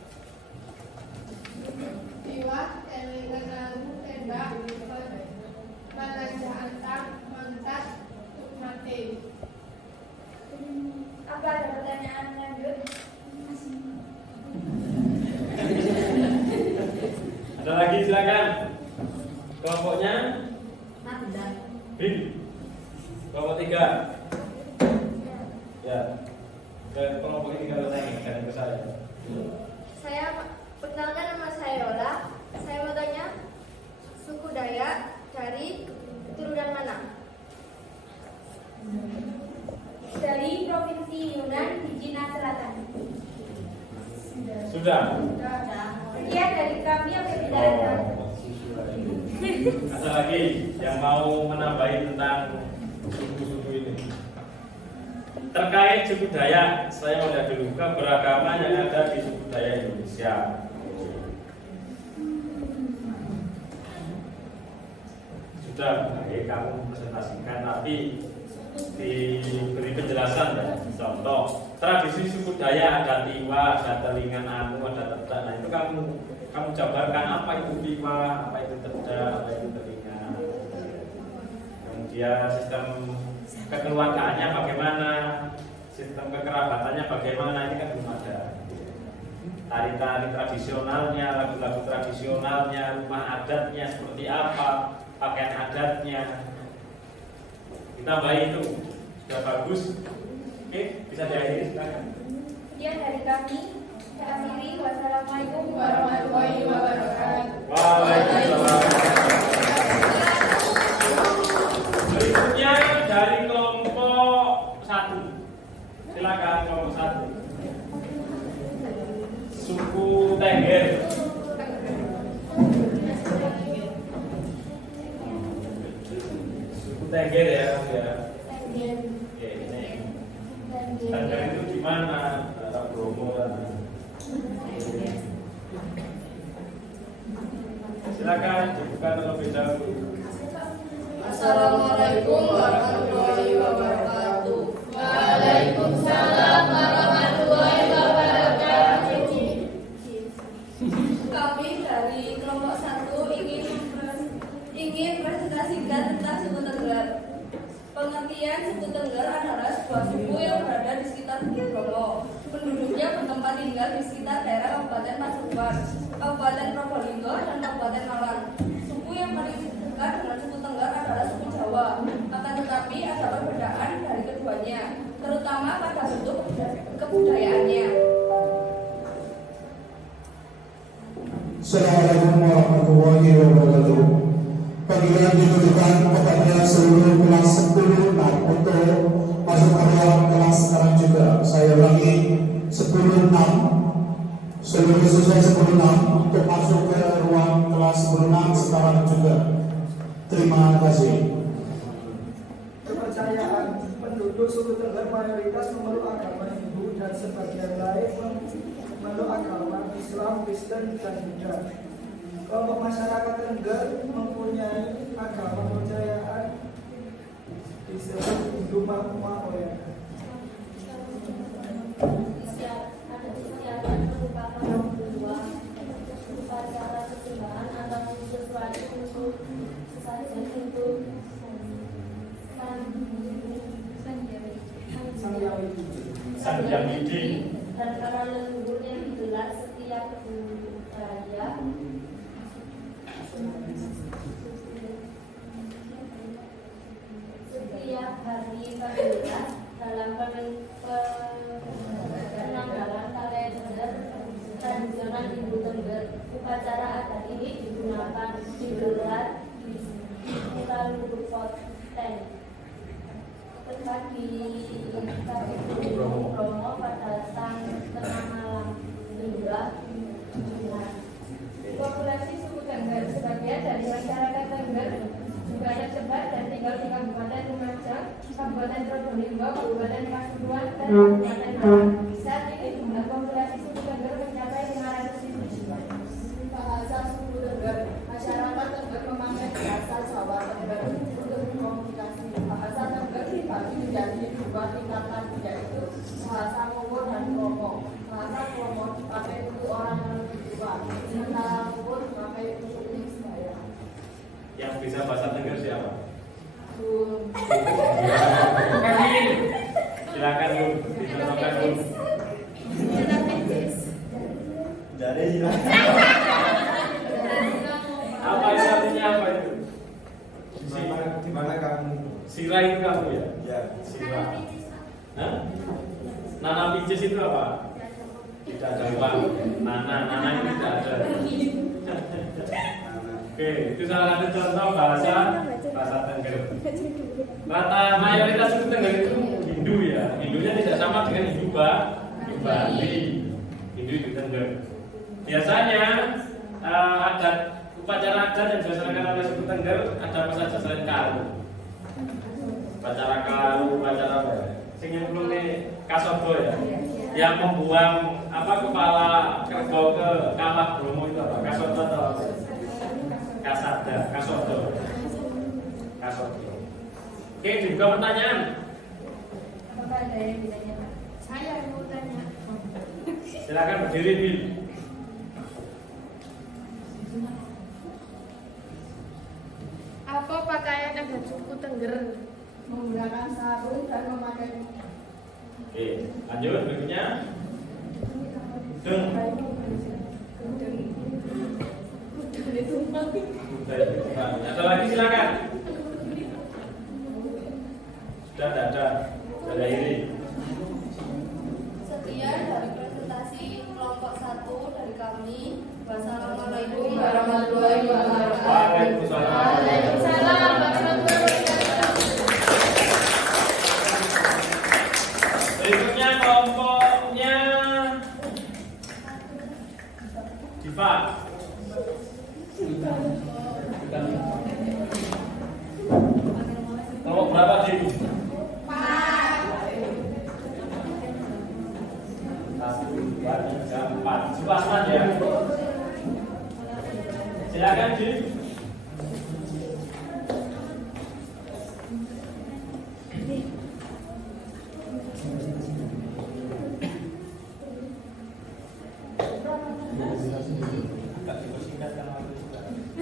Iwak, elingan alu, tenda, manaja antar, mantat, tukmate. Apa ada pertanyaan lanjut? Ada lagi silakan. Kelompoknya Mandat. Bin. Kelompok 3. Ya. Ke kelompok ini kalau tanya, jangan ke saya. Saya perkenalkan, nama saya Yola. Saya mau tanya, suku Dayak dari keturunan mana? Dari provinsi Yunnan di Cina Selatan. Sudah. Sekian dari kami, yang tidak ada. Ada lagi yang mau menambahi tentang suku-suku ini? Terkait suku Dayak, saya mau lihat dulu keberagaman yang ada di suku Dayak Indonesia. Sudah baik kamu presentasikan, tapi diberi penjelasan ya. Contoh, tradisi suku Dayak ada Tiwa, ada Telingan Anu, ada Tedak. Nah itu kamu jabarkan apa itu Tiwa, apa itu Tedak, apa itu Telingan. Kemudian sistem kekeluargaannya bagaimana, sistem kekerabatannya bagaimana, ini kan belum ada. Tari-tari tradisionalnya, lagu-lagu tradisionalnya, rumah adatnya seperti apa, pakaian adatnya. Ditambahi itu Sudah bagus. Oke, bisa diakhiri silakan. Sekian dari kami. Saya akhiri. Wassalamualaikum warahmatullahi wabarakatuh. Waalaikumsalam. Berikutnya dari kelompok 1. Silakan kelompok 1. Suku Tengger. Suku Tengger ya. Oke, ini. Tengger itu di mana? Batak Bromo dan silakan dibuka terlebih dahulu. Assalamualaikum warahmatullahi wabarakatuh. Waalaikumsalam warahmatullahi wabarakatuh. Kami dari kelompok 1 ingin presentasikan tentang suku Tengger. Pengertian suku Tengger adalah sebuah suku yang berada di sekitar Bukit Bromo. Penduduknya bertempat tinggal di sekitar daerah Kabupaten Pasuruan, Kabupaten Probolinggo, dan Kabupaten Malang. Suku yang paling dekat dengan suku Tengger adalah suku Jawa. Akan tetapi ada perbedaan dari keduanya, terutama pada bentuk kebudayaannya. Assalamualaikum warahmatullahi wabarakatuh. Panggilan ditujukan kepada seluruh kelas 10 untuk masuk ke ruang kelas sekarang juga. Saya ulangi 10-6. Seluruh siswa 10-6 untuk masuk ke ruang kelas 10-6 sekarang juga. Terima kasih. Kepercayaan penduduk suku Tengger mayoritas memeluk agama Hindu dan sebagian lain memeluk agama Islam, Kristen, dan Buddha. Kelompok masyarakat Tengger mempunyai agama kepercayaan disebut Hindu Mahamoya. Ada istiadat merupakan kedua upacara sesembahan atau sesuatu untuk sesajen untuk Sang Hyang Widi dan para leluhur yang digelar setiap budaya setiap hari ke-11 dalam penanggalan kalender tradisional Hindu Tengger. Upacara adat ini digelar di sekitar Lurupoten, tempat di Bromo pada tengah malam hingga Jumat. Populasi suku Tengger sebagian dari masyarakat Tengger juga tersebar dan tinggal di Kabupaten Lumajang, Kabupaten Probolinggo, Kabupaten Pasuruan, dan Kabupaten Malang. Saat ini jumlah populasi suku Tengger mencapai 500.000 jiwa. Bahasa suku Tengger. Masyarakat Tengger memakai bahasa Jawa Tengger untuk berkomunikasi. Bahasa Tengger dibagi menjadi 2 tingkatan, yaitu bahasa Mowo dan Kromo. Bahasa Kromo dipakai untuk orang yang lebih tua, sementara Mowo dipakai untuk sebaya. Yang bisa bahasa Tengger siapa? Silakan Bu, dipersilakan Bu. Dari silakan. Apa itu artinya apa itu? Di mana kamu? Sirah itu kamu ya? Ya. Sirah. Hah? Nana picis itu apa? Tidak ada uang. Nana itu tidak ada. Oke, itu salah satu contoh bahasa Tengger. Rata mayoritas suku Tengger itu Hindu ya. Hindunya tidak sama dengan Hindu Bali. Hindu itu Tengger. Biasanya adat upacara adat yang dilaksanakan oleh suku Tengger ada apa saja selain karu? Upacara karu, upacara apa ya? Sing yang belum nih kasodo ya, yang membuang kepala kerbau ke kawah Bromo itu apa? Kasodo atau apa? Kasada, kasodo. Oke, juga pertanyaan. Apakah ada yang ditanya? Saya mau tanya. Silakan berdiri, Bil. Apa pakaian adat suku Tengger? Menggunakan sarung dan memakai Oke, lanjut berikutnya. Deng. Ada lagi silakan. Sudah ada. kami. Wassalamualaikum warahmatullahi wabarakatuh. Waalaikumsalam. Waalaikumsalam warahmatullahi wabarakatuh. Berikutnya kelompoknya Diva. Kelompok berapa, Dim? 1, 2, 3, 4. Suku Asmat ya. Silakan, Dim.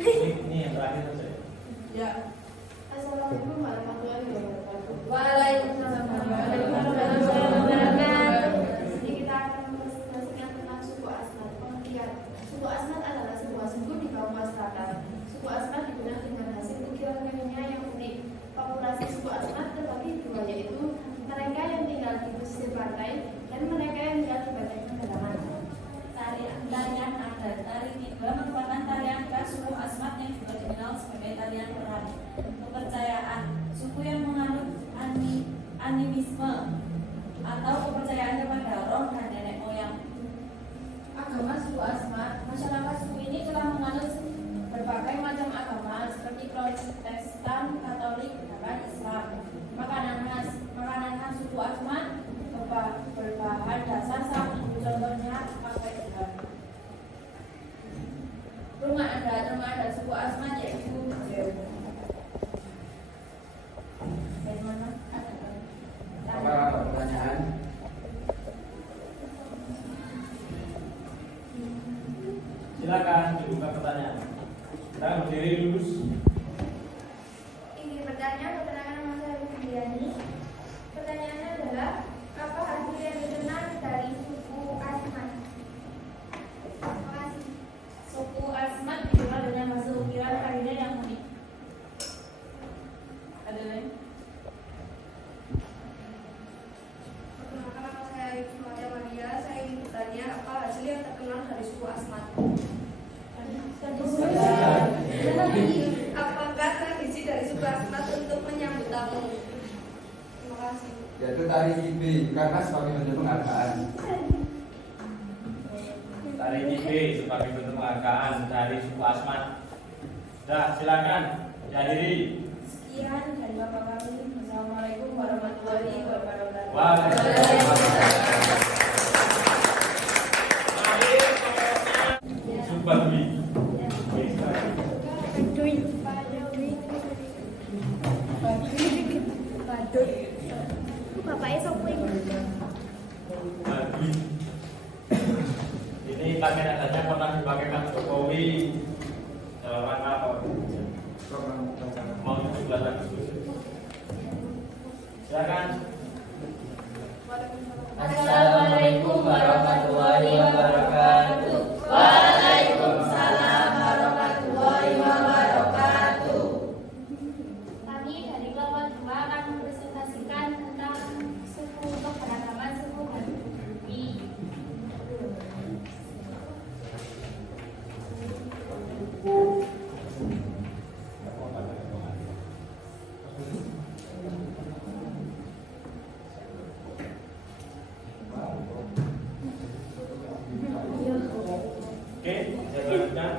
Ini yang terakhir saja. Ya. Assalamualaikum warahmatullahi wabarakatuh. Waalaikumsalam warahmatullahi wabarakatuh. Di sini kita akan mempresentasikan tentang suku Asmat. Pengertian. Suku Asmat adalah sebuah suku di kaum masyarakat. Suku Asmat dikenal dengan hasil ukiran neneknya yang unik. Populasi suku Asmat terbagi dua, yaitu mereka yang tinggal di pesisir pantai dan mereka yang tinggal di bagian pedalaman. Tarian adat. Tari tiba merupakan tarian khas suku Asmat yang juga dikenal sebagai tarian peran. Kepercayaan. Suku yang menganut animisme atau kepercayaan kepada roh dan nenek moyang. Agama suku Asmat. Masyarakat suku ini telah menganut berbagai macam agama seperti Protestan, Katolik, bahkan Islam. Makanan khas suku Asmat berbahan dasar sapi, contohnya pakai udang. Rumah adat suku Asmat yaitu Apa pertanyaan? Silakan dibuka pertanyaan. Kita berdiri lurus. Ingin bertanya, perkenalkan nama saya Rubiani. Pertanyaannya adalah, apa hasil yang dikenal dari suku Asmat? Terima kasih. Suku Asmat dikenal dengan hasil ukiran kainnya yang unik. Ada lain? Perkenalkan nama saya Ismail Maria. Saya ingin bertanya, apa hasil yang terkenal dari suku Asmat? Apakah tradisi dari suku Asmat untuk menyambut tamu? Terima kasih. Yaitu tari kibi karena sebagai bentuk penghargaan. Tari kibi sebagai bentuk penghargaan dari suku Asmat. Sudah, silakan dihadiri. Sekian dari Bapak kami. Assalamualaikum warahmatullahi wabarakatuh. Suku Baduy. Bapaknya sopo ini? Baduy. Ini pakaian adatnya pernah dipakai Pak Jokowi dalam rangka apa? Mau 17 Agustus. Silakan. Assalamualaikum warahmatullahi wabarakatuh. Waalaikumsalam warahmatullahi wabarakatuh. Kami dari kelompok 2 akan mempresentasikan tentang suku keberagaman suku Baduy. Oke, saya lanjutkan.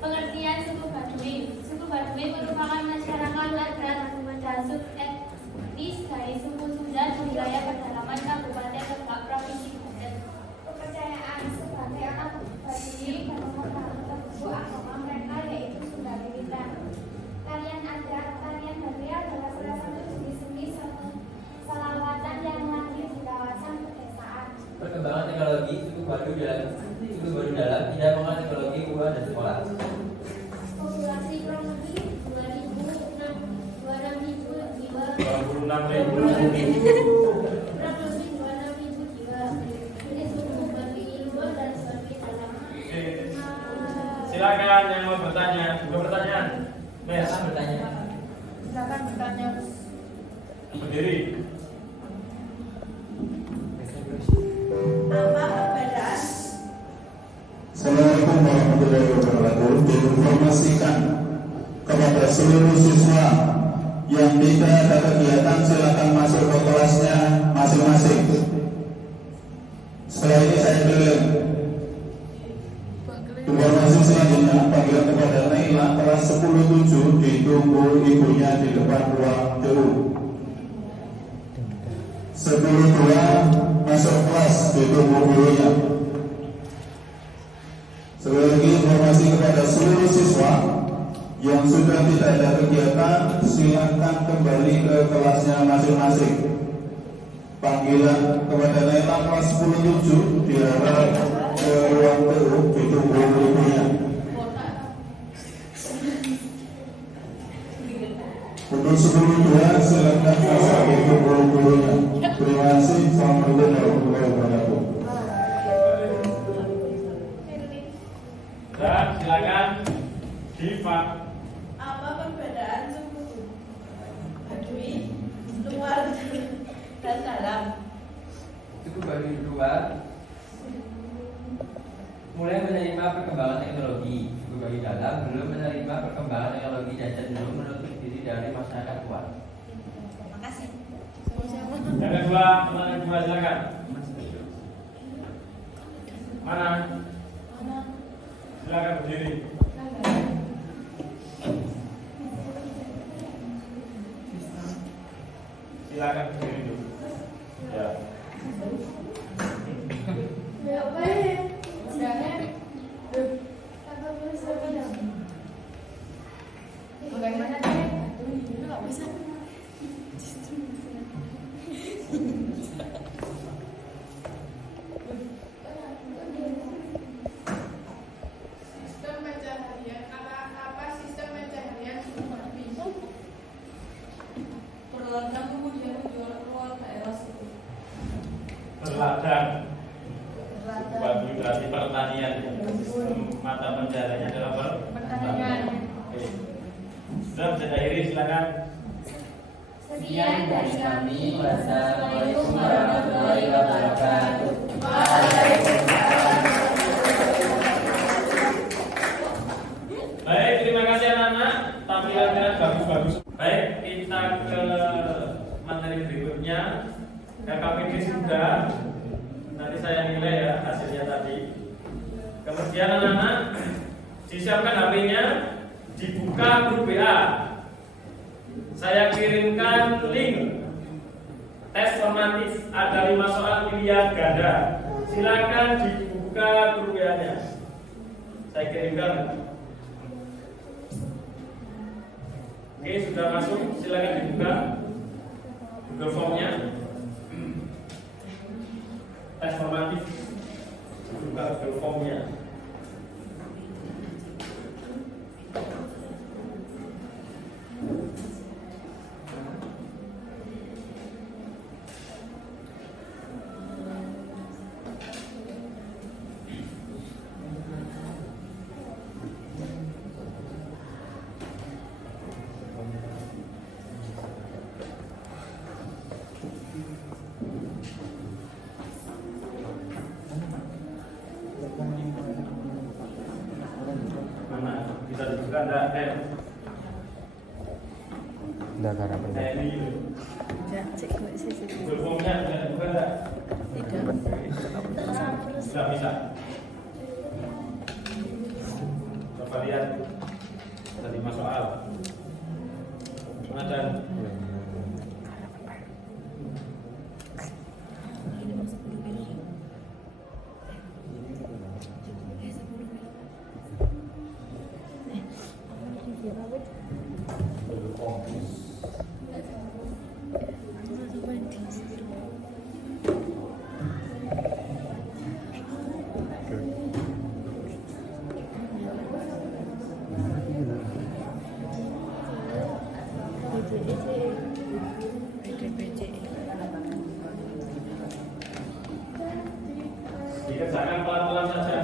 Pengertian suku Baduy. Suku Baduy merupakan masyarakat adat dan sub-etnis dari suku Sunda di wilayah pedalaman Kabupaten Lebak, Provinsi Banten. Kepercayaan sebagai anak Baduy merupakan suku agama mereka yaitu Sunda Wiwitan. Tarian adat, tarian Baduy adalah salah satu jenis seni selawatan yang lahir di kawasan pedesaan. Perkembangan teknologi suku Baduy dalam tidak mengenal teknologi ubah dan sekolah. Populasi kurang lebih 26.000 jiwa. 26.000. Kurang lebih 26.000 jiwa. Jenis suku Baduy luar dan sebagai dalam. Silakan yang mau bertanya. Buka pertanyaan. Mes. Silakan bertanya. Silakan bertanya. Berdiri. Apa perbedaan Assalamualaikum warahmatullahi wabarakatuh. Diinformasikan kepada seluruh siswa yang tidak ada kegiatan silakan masuk ke kelasnya masing-masing. Setelah ini saya keliling. Informasi selanjutnya, panggilan kepada Naila kelas 10-7 ditunggu ibunya di depan ruang TU. 10-2 masuk kelas ditunggu gurunya. Sekali lagi informasi kepada seluruh siswa yang sudah tidak ada kegiatan silakan kembali ke kelasnya masing-masing. Panggilan kepada Naila kelas 10-7 diharap ke ruang TU ditunggu gurunya. Untuk 10-2 silakan masuk ditunggu gurunya. Terima kasih. Assalamualaikum warahmatullahi wabarakatuh. Dan silakan Diva. Apa perbedaan suku Baduy luar dan dalam? Suku Baduy luar mulai menerima perkembangan teknologi. Suku Baduy dalam belum menerima perkembangan teknologi dan cenderung menutup diri dari masyarakat luar. Terima kasih. Yang kedua, teman yang kedua silakan. Mana? Silakan berdiri. Silakan berdiri dulu. Ya. Ya baik. Jangan. Kata tulis lebih dahulu. Bagaimana deh? Nggak bisa. Sistem pencaharian apa sistem pencaharian Berladang kemudian menjual keluar daerah situ. Berladang. Baduy berarti pertanian. Sistem mata pencahariannya adalah pertanian. Oke. Sudah bisa diakhiri, silakan. Sekian dari kami. Wassalamualaikum warahmatullahi wabarakatuh. Baik, terima kasih anak-anak. Tampilannya bagus-bagus. Baik, kita ke materi berikutnya. KKPD sudah. Nanti saya nilai ya hasilnya tadi. Kemudian anak-anak disiapkan HP-nya, dibuka grup WA. Saya kirimkan link tes formatif, ada 5 soal pilihan ganda. Silakan dibuka grup WA-nya. Saya kirimkan. Oke, sudah masuk. Silakan dibuka Google Form-nya. Tes formatif. Buka Google Form-nya. Mana? Bisa dibuka enggak? Ini Ya, cek kok sih. Google Form-nya bisa dibuka enggak? Tidak. Bisa. Coba lihat ada 5 soal. Mana? Dikerjakan pelan-pelan saja.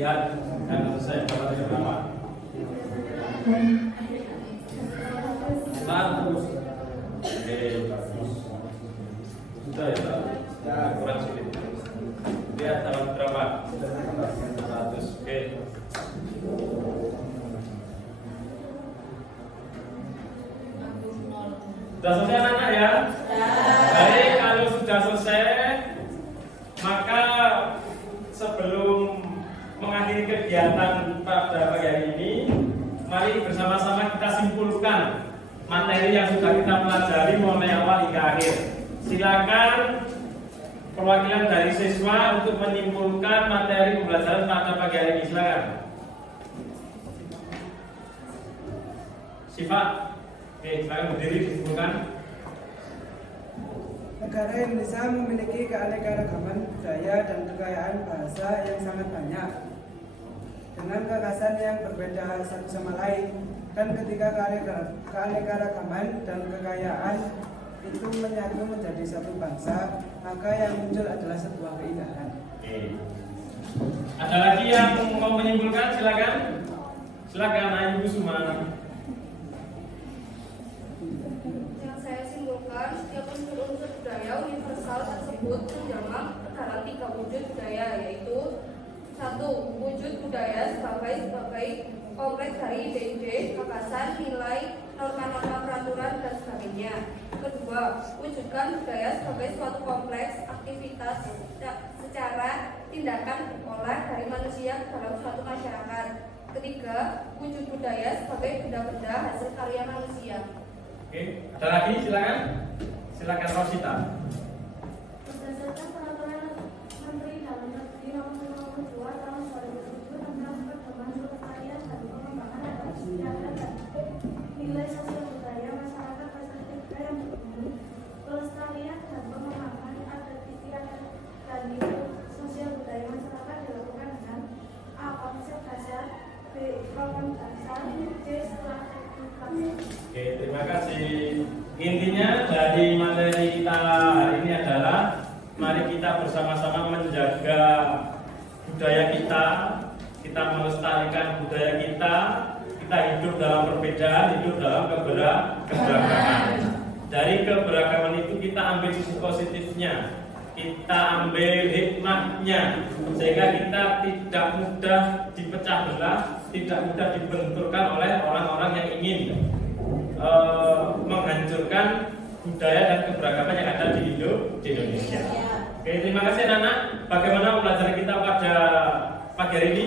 lihat dan selesai dalam berapa? 100. Oke, bagus. Sudah ya, Pak? Ya, kurang sulit. Lihat dalam berapa? 100. Oke. Sudah selesai anak-anak ya? Baik, kalau sudah selesai, maka sebelum mengakhiri kegiatan pada pagi hari ini, mari bersama-sama kita simpulkan materi yang sudah kita pelajari mulai awal hingga akhir. Silakan perwakilan dari siswa untuk menyimpulkan materi pembelajaran pada pagi hari ini. Silakan. Sifat. Oke, silakan berdiri disimpulkan. Negara Indonesia memiliki keanekaragaman budaya dan kekayaan bahasa yang sangat banyak, dengan kekhasan yang berbeda satu sama lain. Dan ketika keanekaragaman dan kekayaan itu menyatu menjadi satu bangsa, maka yang muncul adalah sebuah keindahan. Ada lagi yang mau menyimpulkan? Silakan. Silakan Ayu Kusuma. Yang saya simpulkan, setiap unsur-unsur budaya universal tersebut terjamah dalam 3 wujud budaya, yaitu 1. Wujud budaya sebagai kompleks dari ide-ide, gagasan, nilai, norma-norma peraturan, dan sebagainya. 2. Wujudkan budaya sebagai suatu kompleks aktivitas secara tindakan berolah dari manusia dalam suatu masyarakat. 3. Wujud budaya sebagai benda-benda hasil karya manusia. Oke, ada lagi? Silakan. Silakan Rosita. Berdasarkan peraturan Menteri Dalam Negeri Nomor 92 Tahun 2007 tentang perkembangan pelestarian dan pengembangan adat istiadat dan nilai sosial budaya masyarakat peserta yang berbunyi pelestarian dan pengembangan adat istiadat dan nilai sosial budaya masyarakat dilakukan dengan A. Konsep dasar, B. Program dasar, C. strategi. Oke, terima kasih. Intinya dari materi kita hari ini adalah mari kita bersama-sama menjaga budaya kita melestarikan budaya kita hidup dalam perbedaan, hidup dalam keberagaman. Dari keberagaman itu kita ambil sisi positifnya, kita ambil hikmahnya, sehingga kita tidak mudah dipecah belah, tidak mudah dibenturkan oleh orang-orang yang ingin menghancurkan budaya dan keberagaman yang ada di Indonesia. Oke, terima kasih anak-anak. Bagaimana pembelajaran kita pada pagi hari ini?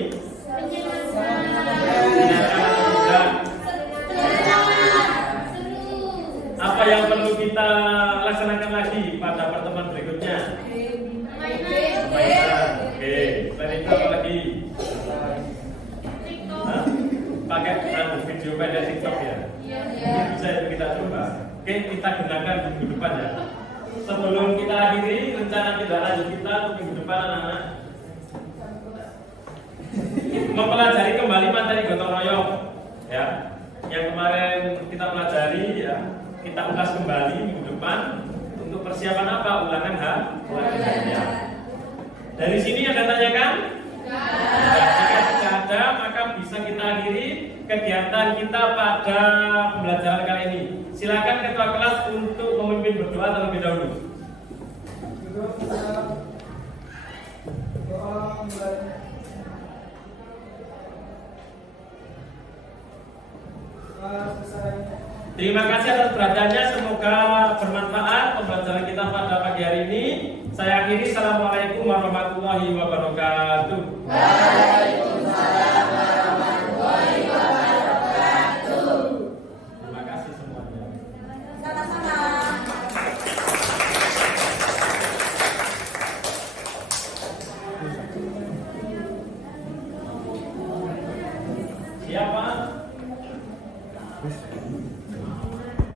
Apa yang perlu kita laksanakan lagi pada pertemuan berikutnya? Oke, selain itu apa lagi? Pakai video pendek TikTok ya? Ini bisa kita coba. Oke, kita gunakan minggu depan ya. Sebelum kita akhiri, rencana tidak lanjut kita untuk minggu depan anak-anak mempelajari kembali materi gotong royong ya. Yang kemarin kita pelajari ya, kita ulas kembali minggu depan untuk persiapan apa? Ulangan ya. Dari sini ada tanyakan? Jika tidak ada, maka bisa kita akhiri kegiatan kita pada pembelajaran kali ini. Silakan ketua kelas untuk memimpin berdoa terlebih dahulu. Terima kasih atas perhatiannya, semoga bermanfaat pembelajaran kita pada pagi hari ini. Saya akhiri, assalamualaikum warahmatullahi wabarakatuh.